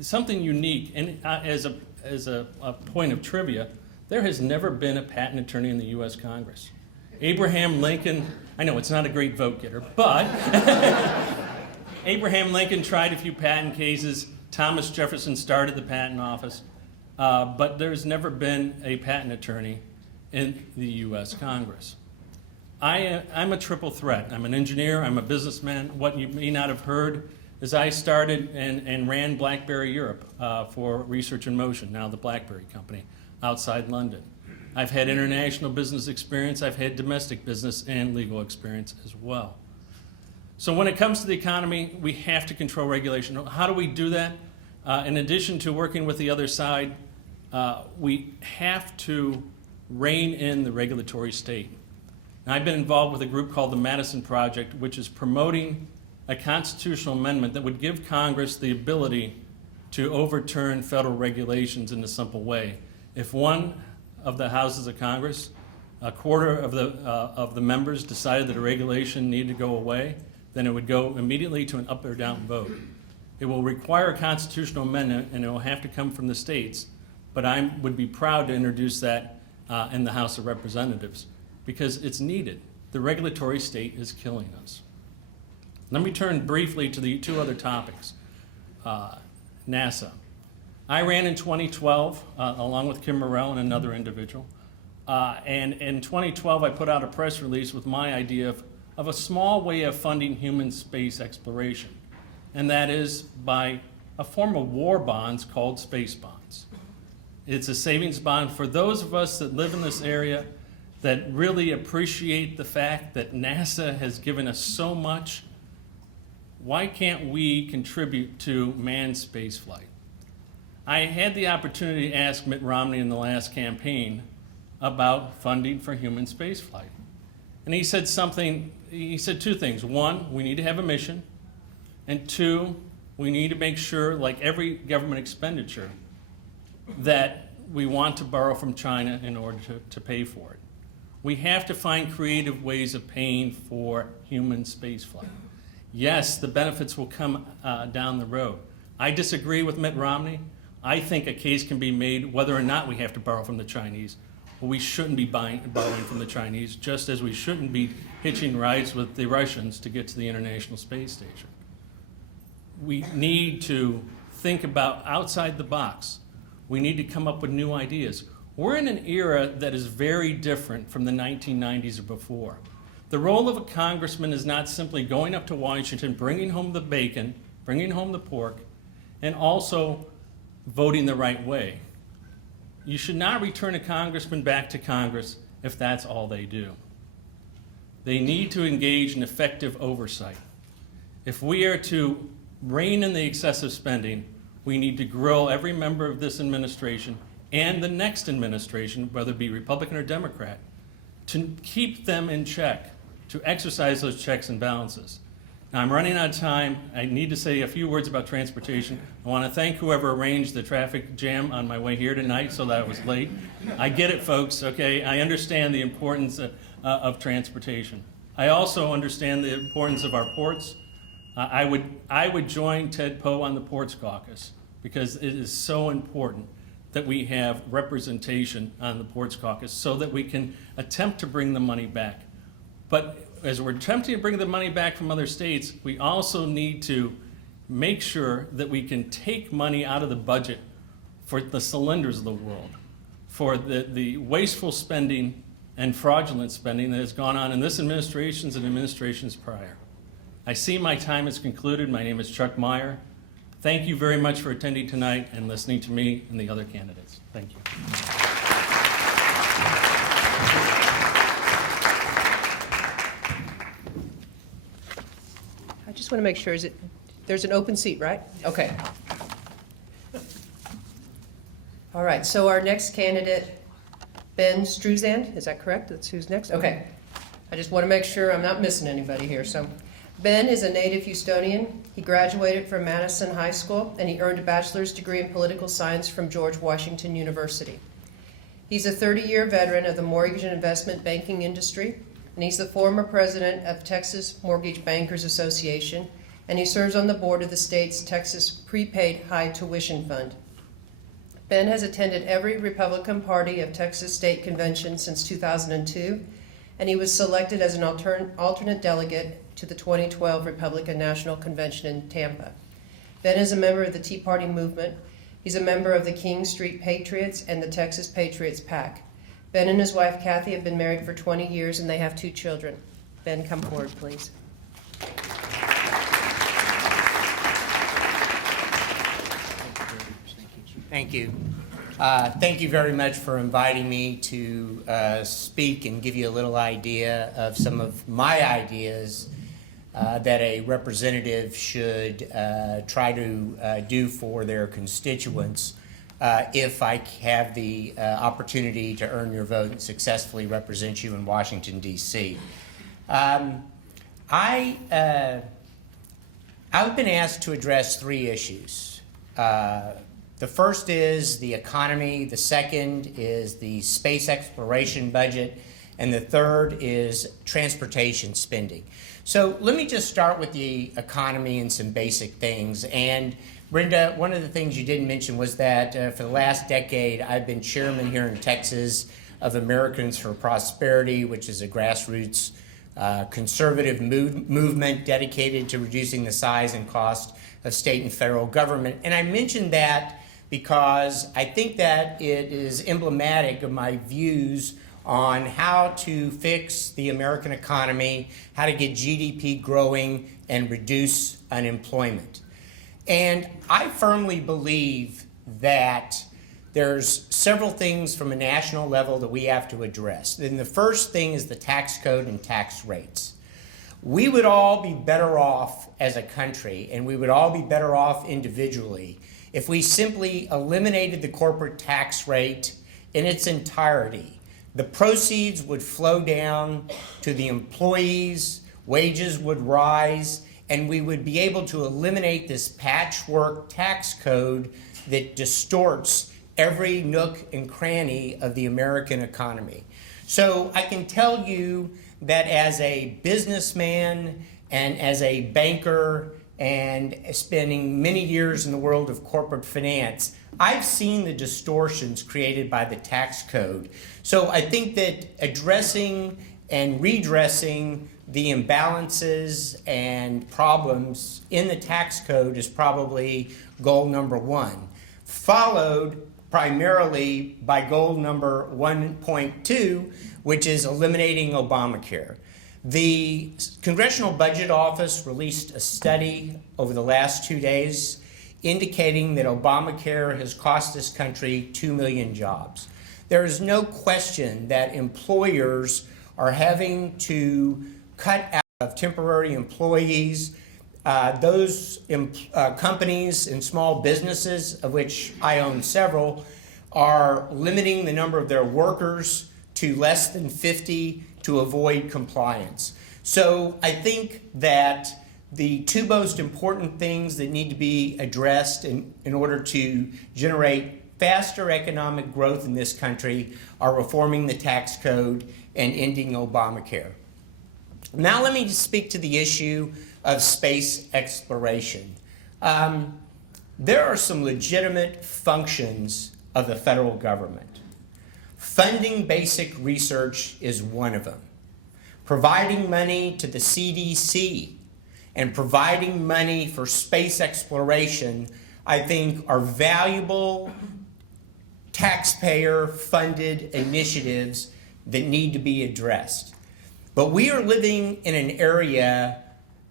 something unique. And as a point of trivia, there has never been a patent attorney in the U.S. Congress. Abraham Lincoln, I know it's not a great vote getter, but Abraham Lincoln tried a few patent cases. Thomas Jefferson started the patent office, but there's never been a patent attorney in the U.S. Congress. I'm a triple threat. I'm an engineer, I'm a businessman. What you may not have heard is I started and ran BlackBerry Europe for Research in Motion, now the BlackBerry company, outside London. I've had international business experience, I've had domestic business and legal experience as well. So when it comes to the economy, we have to control regulation. How do we do that? In addition to working with the other side, we have to rein in the regulatory state. And I've been involved with a group called the Madison Project, which is promoting a constitutional amendment that would give Congress the ability to overturn federal regulations in a simple way. If one of the houses of Congress, a quarter of the members decided that a regulation needed to go away, then it would go immediately to an up or down vote. It will require a constitutional amendment, and it will have to come from the states, but I would be proud to introduce that in the House of Representatives because it's needed. The regulatory state is killing us. Let me turn briefly to the two other topics. NASA. I ran in 2012 along with Kim Morrell and another individual. And in 2012, I put out a press release with my idea of a small way of funding human space exploration. And that is by a form of war bonds called space bonds. It's a savings bond for those of us that live in this area that really appreciate the fact that NASA has given us so much. Why can't we contribute to manned spaceflight? I had the opportunity to ask Mitt Romney in the last campaign about funding for human spaceflight. And he said two things. One, we need to have a mission. And two, we need to make sure, like every government expenditure, that we want to borrow from China in order to pay for it. We have to find creative ways of paying for human spaceflight. Yes, the benefits will come down the road. I disagree with Mitt Romney. I think a case can be made whether or not we have to borrow from the Chinese. Well, we shouldn't be borrowing from the Chinese, just as we shouldn't be hitching rides with the Russians to get to the International Space Station. We need to think about outside the box. We need to come up with new ideas. We're in an era that is very different from the 1990s or before. The role of a congressman is not simply going up to Washington, bringing home the bacon, bringing home the pork, and also voting the right way. You should not return a congressman back to Congress if that's all they do. They need to engage in effective oversight. If we are to rein in the excessive spending, we need to grill every member of this administration and the next administration, whether it be Republican or Democrat, to keep them in check, to exercise those checks and balances. Now, I'm running out of time. I need to say a few words about transportation. I want to thank whoever arranged the traffic jam on my way here tonight so that I was late. I get it, folks, okay? I understand the importance of transportation. I also understand the importance of our ports. I would join Ted Poe on the Ports Caucus because it is so important that we have representation on the Ports Caucus so that we can attempt to bring the money back. But as we're attempting to bring the money back from other states, we also need to make sure that we can take money out of the budget for the cylinders of the world, for the wasteful spending and fraudulent spending that has gone on in this administration's and administrations prior. I see my time has concluded. My name is Chuck Meyer. Thank you very much for attending tonight and listening to me and the other candidates. Thank you. I just want to make sure, there's an open seat, right? Okay. All right, so our next candidate, Ben Streusand, is that correct? That's who's next? Okay. I just want to make sure I'm not missing anybody here. So Ben is a native Houstonian. He graduated from Madison High School, and he earned a bachelor's degree in political science from George Washington University. He's a 30-year veteran of the mortgage and investment banking industry, and he's the former president of Texas Mortgage Bankers Association, and he serves on the board of the state's Texas Prepaid High Tuition Fund. Ben has attended every Republican Party of Texas State Convention since 2002, and he was selected as an alternate delegate to the 2012 Republican National Convention in Tampa. Ben is a member of the Tea Party movement. He's a member of the King Street Patriots and the Texas Patriots PAC. Ben and his wife Kathy have been married for 20 years and they have 2 children. Ben, come forward, please. Thank you. Thank you very much for inviting me to speak and give you a little idea of some of my ideas that a representative should try to do for their constituents if I have the opportunity to earn your vote and successfully represent you in Washington, D.C. I've been asked to address 3 issues. The first is the economy, the second is the space exploration budget, and the third is transportation spending. So let me just start with the economy and some basic things. And Brenda, one of the things you didn't mention was that for the last decade, I've been chairman here in Texas of Americans for Prosperity, which is a grassroots conservative movement dedicated to reducing the size and cost of state and federal government. And I mentioned that because I think that it is emblematic of my views on how to fix the American economy, how to get GDP growing and reduce unemployment. And I firmly believe that there's several things from a national level that we have to address. And the first thing is the tax code and tax rates. We would all be better off as a country, and we would all be better off individually, if we simply eliminated the corporate tax rate in its entirety. The proceeds would flow down to the employees, wages would rise, and we would be able to eliminate this patchwork tax code that distorts every nook and cranny of the American economy. So I can tell you that as a businessman and as a banker and spending many years in the world of corporate finance, I've seen the distortions created by the tax code. So I think that addressing and redressing the imbalances and problems in the tax code is probably goal number 1, followed primarily by goal number 1.2, which is eliminating Obamacare. The Congressional Budget Office released a study over the last 2 days indicating that Obamacare has cost this country 2 million jobs. There is no question that employers are having to cut out of temporary employees. Those companies and small businesses, of which I own several, are limiting the number of their workers to less than 50 to avoid compliance. So I think that the 2 most important things that need to be addressed in order to generate faster economic growth in this country are reforming the tax code and ending Obamacare. Now let me just speak to the issue of space exploration. There are some legitimate functions of the federal government. Funding basic research is one of them. Providing money to the CDC and providing money for space exploration, I think, are valuable taxpayer-funded initiatives that need to be addressed. But we are living in an area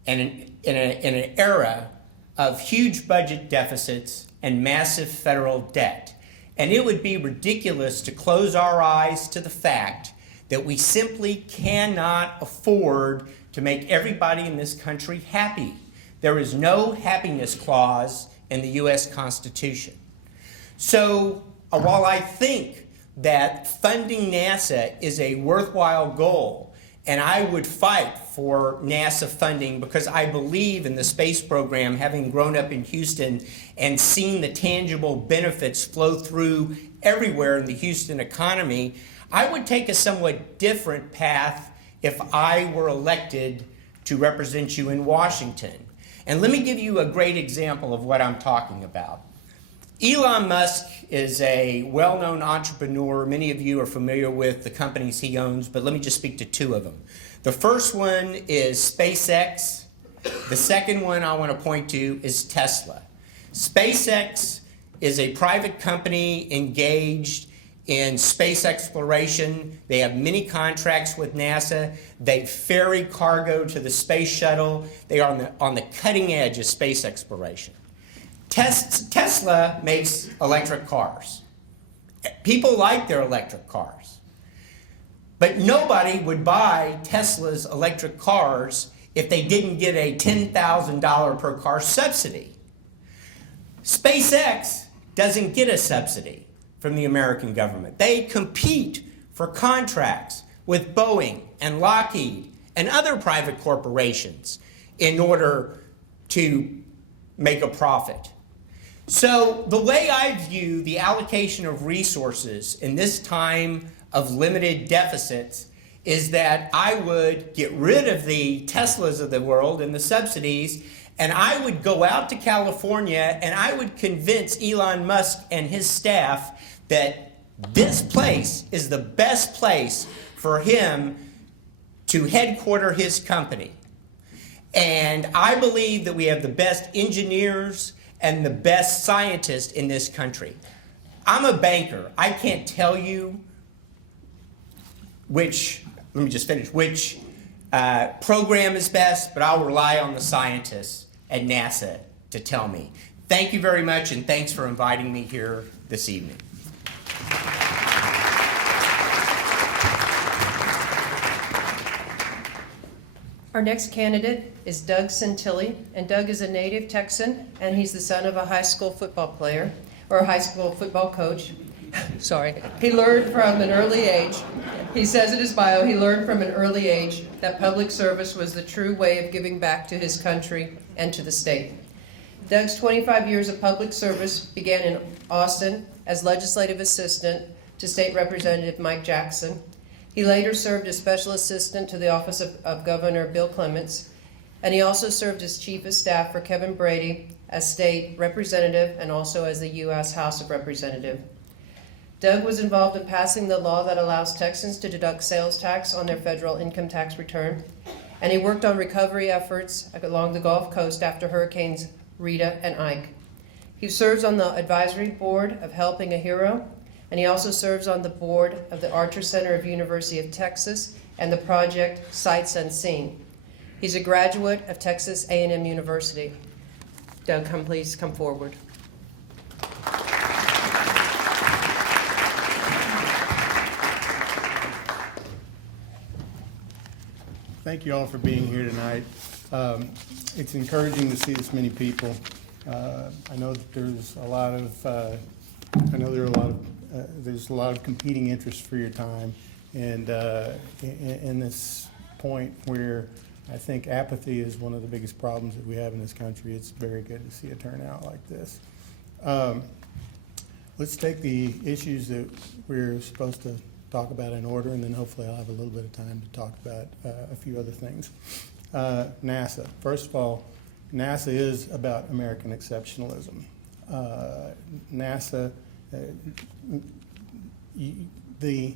and in an era of huge budget deficits and massive federal debt. And it would be ridiculous to close our eyes to the fact that we simply cannot afford to make everybody in this country happy. There is no happiness clause in the U.S. Constitution. So while I think that funding NASA is a worthwhile goal, and I would fight for NASA funding because I believe in the space program, having grown up in Houston and seen the tangible benefits flow through everywhere in the Houston economy, I would take a somewhat different path if I were elected to represent you in Washington. And let me give you a great example of what I'm talking about. Elon Musk is a well-known entrepreneur. Many of you are familiar with the companies he owns, but let me just speak to 2 of them. The first one is SpaceX. The second one I want to point to is Tesla. SpaceX is a private company engaged in space exploration. They have many contracts with NASA. They ferry cargo to the space shuttle. They are on the cutting edge of space exploration. Tesla makes electric cars. People like their electric cars. But nobody would buy Tesla's electric cars if they didn't get a $10,000 per car subsidy. SpaceX doesn't get a subsidy from the American government. They compete for contracts with Boeing and Lockheed and other private corporations in order to make a profit. So the way I view the allocation of resources in this time of limited deficits is that I would get rid of the Teslas of the world and the subsidies, and I would go out to California and I would convince Elon Musk and his staff that this place is the best place for him to headquarter his company. And I believe that we have the best engineers and the best scientists in this country. I'm a banker. I can't tell you which program is best, but I'll rely on the scientists at NASA to tell me. Thank you very much, and thanks for inviting me here this evening. Our next candidate is Doug Centilli, and Doug is a native Texan, and he's the son of a high school football player, or a high school football coach. Sorry. He learned from an early age, he says in his bio, he learned from an early age that public service was the true way of giving back to his country and to the state. Doug's 25 years of public service began in Austin as legislative assistant to State Representative Mike Jackson. He later served as special assistant to the office of Governor Bill Clements, and he also served as chief of staff for Kevin Brady as state representative and also as the U.S. House of Representatives. Doug was involved in passing the law that allows Texans to deduct sales tax on their federal income tax return, and he worked on recovery efforts along the Gulf Coast after Hurricanes Rita and Ike. He serves on the advisory board of Helping a Hero, and he also serves on the board of the Archer Center of University of Texas and the project Sights Unseen. He's a graduate of Texas A&M University. Doug, please come forward. Thank you all for being here tonight. It's encouraging to see this many people. I know that there's a lot of, there's a lot of competing interests for your time, and in this point where I think apathy is one of the biggest problems that we have in this country, it's very good to see a turnout like this. Let's take the issues that we're supposed to talk about in order, and then hopefully I'll have a little bit of time to talk about a few other things. NASA. First of all, NASA is about American exceptionalism. NASA, the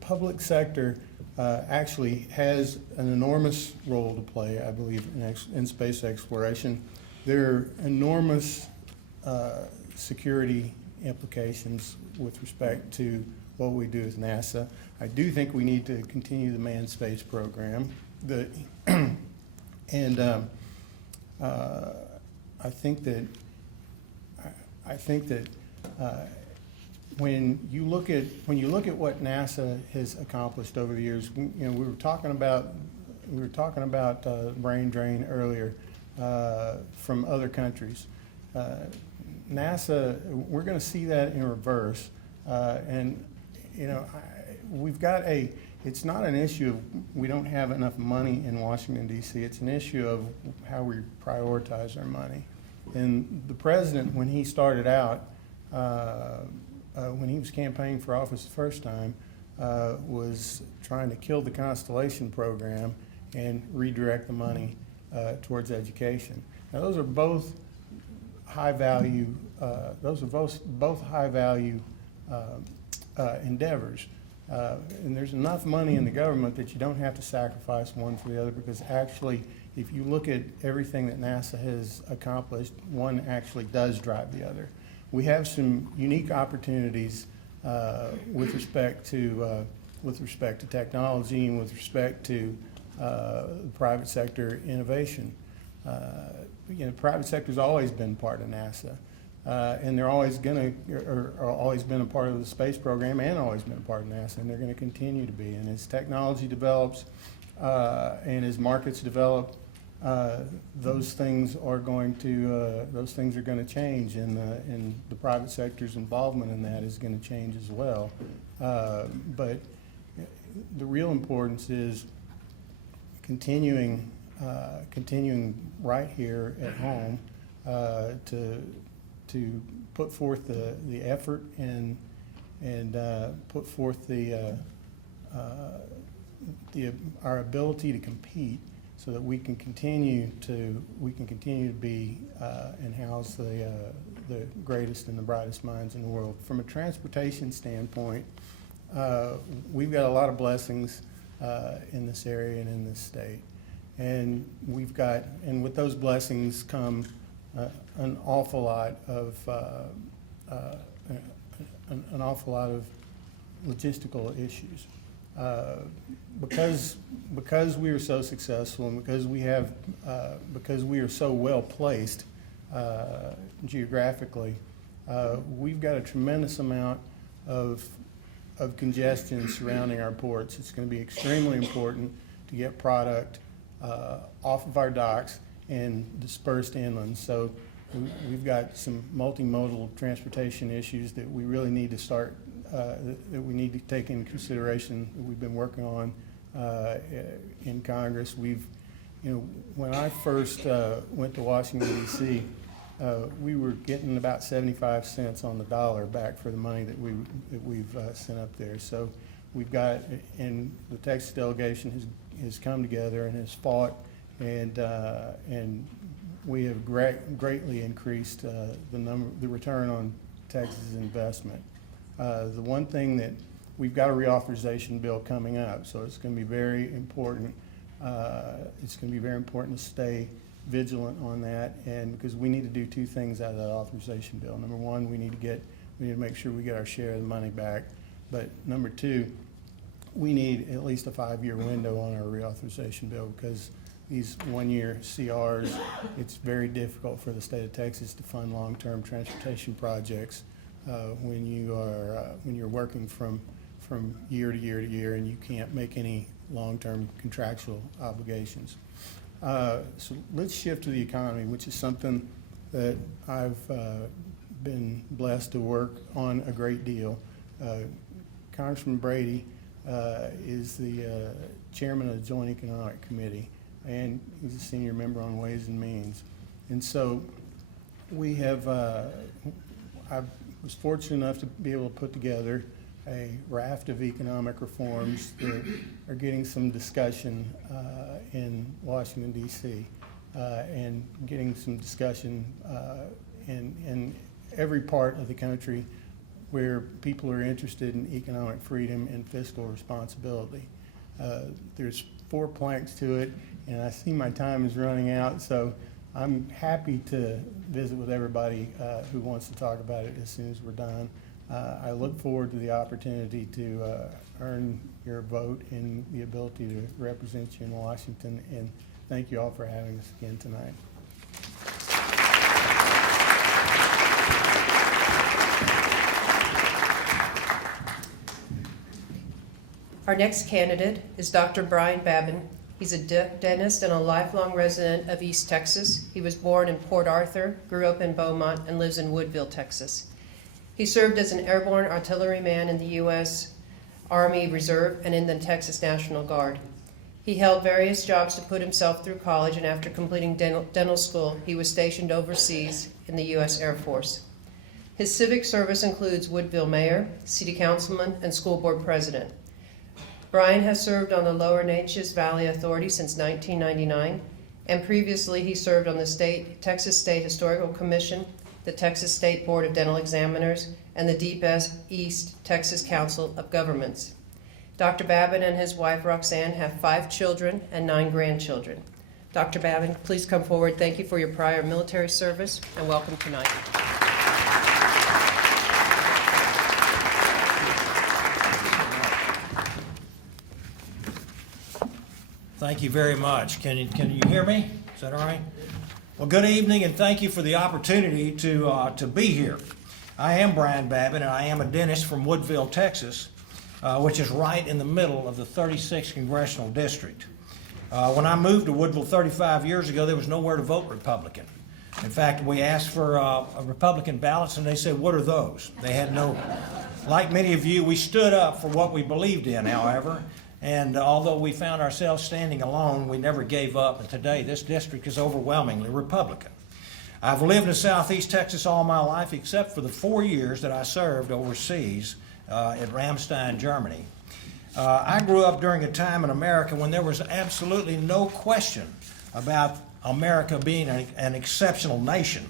public sector actually has an enormous role to play, I believe, in space exploration. There are enormous security implications with respect to what we do as NASA. I do think we need to continue the manned space program. I think that when you look at what NASA has accomplished over the years, we were talking about brain drain earlier from other countries. NASA, we're going to see that in reverse, we've got it's not an issue of we don't have enough money in Washington, D.C. It's an issue of how we prioritize our money. And the president, when he started out, when he was campaigning for office the first time, was trying to kill the Constellation program and redirect the money towards education. Now, those are both high value. Those are both high value endeavors. And there's enough money in the government that you don't have to sacrifice one for the other, because actually, if you look at everything that NASA has accomplished, one actually does drive the other. We have some unique opportunities with respect to technology and with respect to private sector innovation. The private sector's always been part of NASA. And they're always always been a part of the space program and always been a part of NASA, and they're going to continue to be. And as technology develops and as markets develop, those things are going to change, and the private sector's involvement in that is going to change as well. But the real importance is continuing right here at home to put forth the effort and put forth our ability to compete, so that we can continue to be and house the greatest and the brightest minds in the world. From a transportation standpoint, we've got a lot of blessings in this area and in this state, and with those blessings come an awful lot of logistical issues. Because we are so successful, and because we are so well placed geographically, we've got a tremendous amount of congestion surrounding our ports. It's going to be extremely important to get product off of our docks and dispersed inland. So we've got some multimodal transportation issues that we really need to start, that we need to take into consideration, that we've been working on in Congress. When I first went to Washington, D.C., we were getting about 75 cents on the dollar back for the money that we've sent up there. So we've got, and the Texas delegation has come together and has fought, and we have greatly increased the return on Texas investment. The one thing that we've got a reauthorization bill coming up, so it's going to be very important. It's going to be very important to stay vigilant on that, and because we need to do two things out of that authorization bill. Number one, we need to make sure we get our share of the money back. But number two, we need at least a 5-year window on our reauthorization bill, because these one-year CRs, it's very difficult for the state of Texas to fund long-term transportation projects when you're working from year to year to year, and you can't make any long-term contractual obligations. So let's shift to the economy, which is something that I've been blessed to work on a great deal. Congressman Brady is the chairman of the Joint Economic Committee, and he's a senior member on Ways and Means. And so we have, I was fortunate enough to be able to put together a raft of economic reforms that are getting some discussion in Washington, D.C., and getting some discussion in every part of the country where people are interested in economic freedom and fiscal responsibility. There's 4 planks to it, and I see my time is running out, so I'm happy to visit with everybody who wants to talk about it as soon as we're done. I look forward to the opportunity to earn your vote and the ability to represent you in Washington, and thank you all for having us again tonight. Our next candidate is Dr. Brian Babin. He's a dentist and a lifelong resident of East Texas. He was born in Port Arthur, grew up in Beaumont, and lives in Woodville, Texas. He served as an airborne artilleryman in the U.S. Army Reserve and in the Texas National Guard. He held various jobs to put himself through college, and after completing dental school, he was stationed overseas in the U.S. Air Force. His civic service includes Woodville Mayor, City Councilman, and School Board President. Brian has served on the Lower Neches Valley Authority since 1999, and previously he served on the Texas State Historical Commission, the Texas State Board of Dental Examiners, and the Deep East Texas Council of Governments. Dr. Babin and his wife Roxanne have 5 children and 9 grandchildren. Dr. Babin, please come forward. Thank you for your prior military service, and welcome tonight. Thank you very much. Can you hear me? Is that all right? Well, good evening, and thank you for the opportunity to be here. I am Brian Babin, and I am a dentist from Woodville, Texas, which is right in the middle of the 36th Congressional District. When I moved to Woodville 35 years ago, there was nowhere to vote Republican. In fact, we asked for a Republican ballots, and they said, "What are those?" They had no. Like many of you, we stood up for what we believed in, however, and although we found ourselves standing alone, we never gave up, and today this district is overwhelmingly Republican. I've lived in Southeast Texas all my life, except for the 4 years that I served overseas at Ramstein, Germany. I grew up during a time in America when there was absolutely no question about America being an exceptional nation.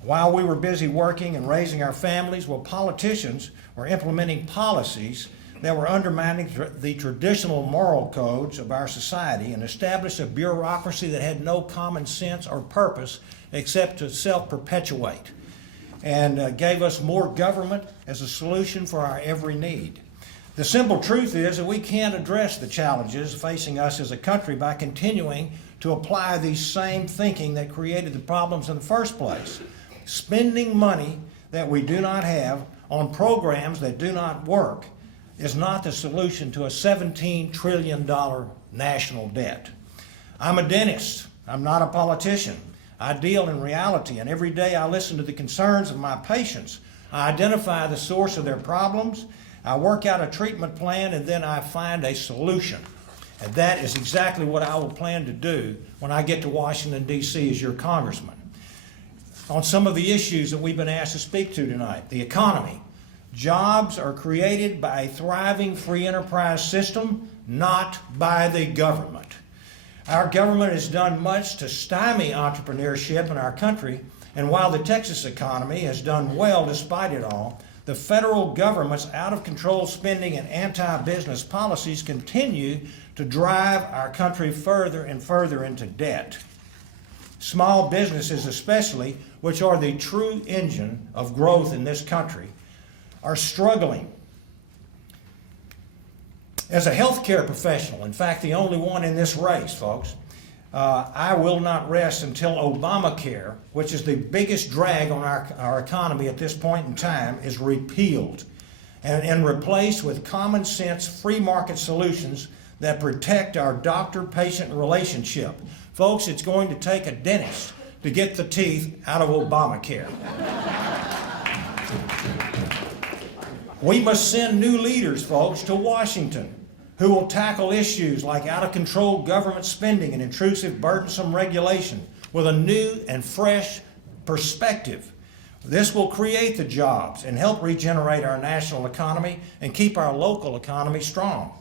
While we were busy working and raising our families, well, politicians were implementing policies that were undermining the traditional moral codes of our society and established a bureaucracy that had no common sense or purpose except to self-perpetuate, and gave us more government as a solution for our every need. The simple truth is that we can't address the challenges facing us as a country by continuing to apply the same thinking that created the problems in the first place. Spending money that we do not have on programs that do not work is not the solution to a $17 trillion national debt. I'm a dentist. I'm not a politician. I deal in reality, and every day I listen to the concerns of my patients. I identify the source of their problems. I work out a treatment plan, and then I find a solution. And that is exactly what I will plan to do when I get to Washington, D.C. as your congressman. On some of the issues that we've been asked to speak to tonight, the economy. Jobs are created by a thriving free enterprise system, not by the government. Our government has done much to stymie entrepreneurship in our country, and while the Texas economy has done well despite it all, the federal government's out-of-control spending and anti-business policies continue to drive our country further and further into debt. Small businesses especially, which are the true engine of growth in this country, are struggling. As a healthcare professional, in fact the only one in this race, folks, I will not rest until Obamacare, which is the biggest drag on our economy at this point in time, is repealed and replaced with common sense free market solutions that protect our doctor-patient relationship. Folks, it's going to take a dentist to get the teeth out of Obamacare. We must send new leaders, folks, to Washington who will tackle issues like out-of-control government spending and intrusive, burdensome regulation with a new and fresh perspective. This will create the jobs and help regenerate our national economy and keep our local economy strong.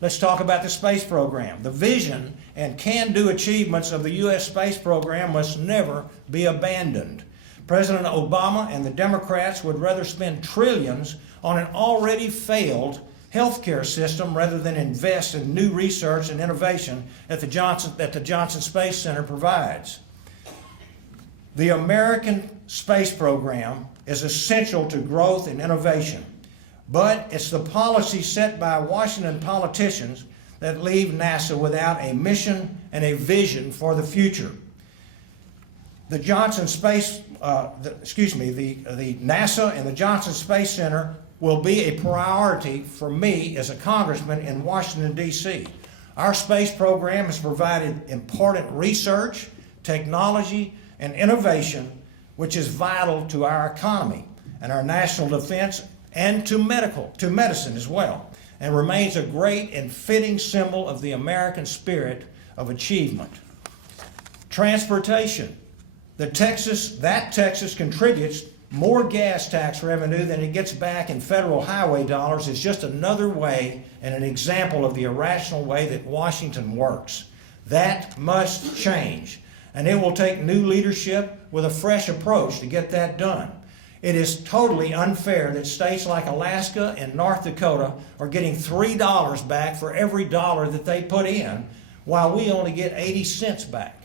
Let's talk about the space program. The vision and can-do achievements of the U.S. space program must never be abandoned. President Obama and the Democrats would rather spend trillions on an already failed healthcare system rather than invest in new research and innovation that the Johnson Space Center provides. The American space program is essential to growth and innovation, but it's the policy set by Washington politicians that leave NASA without a mission and a vision for the future. The NASA and the Johnson Space Center will be a priority for me as a congressman in Washington, D.C. Our space program has provided important research, technology, and innovation, which is vital to our economy and our national defense and to medicine as well, and remains a great and fitting symbol of the American spirit of achievement. Transportation. Texas contributes more gas tax revenue than it gets back in federal highway dollars. Is just another way and an example of the irrational way that Washington works. That must change, and it will take new leadership with a fresh approach to get that done. It is totally unfair that states like Alaska and North Dakota are getting $3 back for every dollar that they put in, while we only get 80 cents back.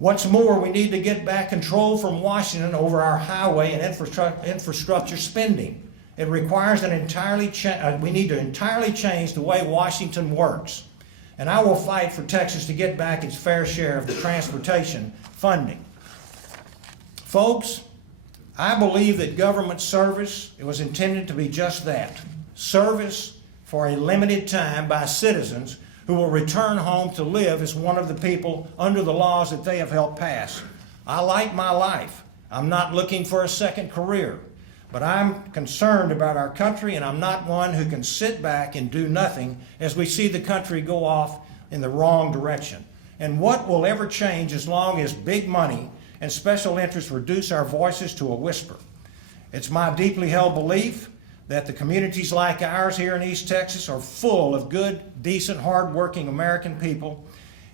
What's more, we need to get back control from Washington over our highway and infrastructure spending. It requires we need to entirely change the way Washington works. And I will fight for Texas to get back its fair share of the transportation funding. Folks, I believe that government service was intended to be just that, service for a limited time by citizens who will return home to live as one of the people under the laws that they have helped pass. I like my life. I'm not looking for a second career, but I'm concerned about our country, and I'm not one who can sit back and do nothing as we see the country go off in the wrong direction. And what will ever change as long as big money and special interests reduce our voices to a whisper? It's my deeply held belief that the communities like ours here in East Texas are full of good, decent, hard-working American people,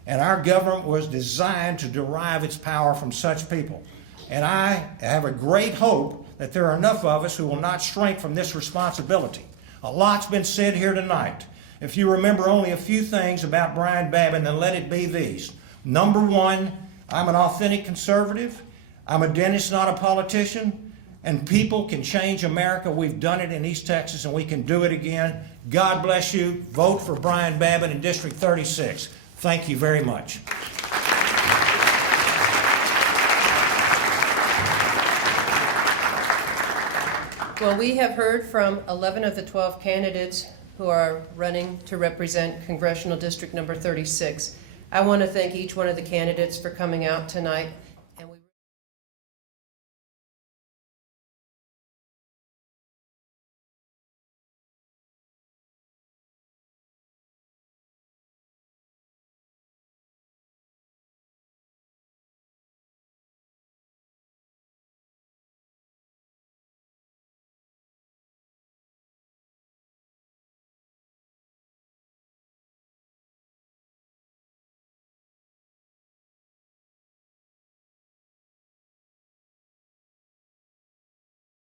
and our government was designed to derive its power from such people. And I have a great hope that there are enough of us who will not shrink from this responsibility. A lot's been said here tonight. If you remember only a few things about Brian Babin, then let it be these. Number one, I'm an authentic conservative. I'm a dentist, not a politician. And people can change America. We've done it in East Texas, and we can do it again. God bless you. Vote for Brian Babin in District 36. Thank you very much. Well, we have heard from 11 of the 12 candidates who are running to represent Congressional District number 36. I want to thank each one of the candidates for coming out tonight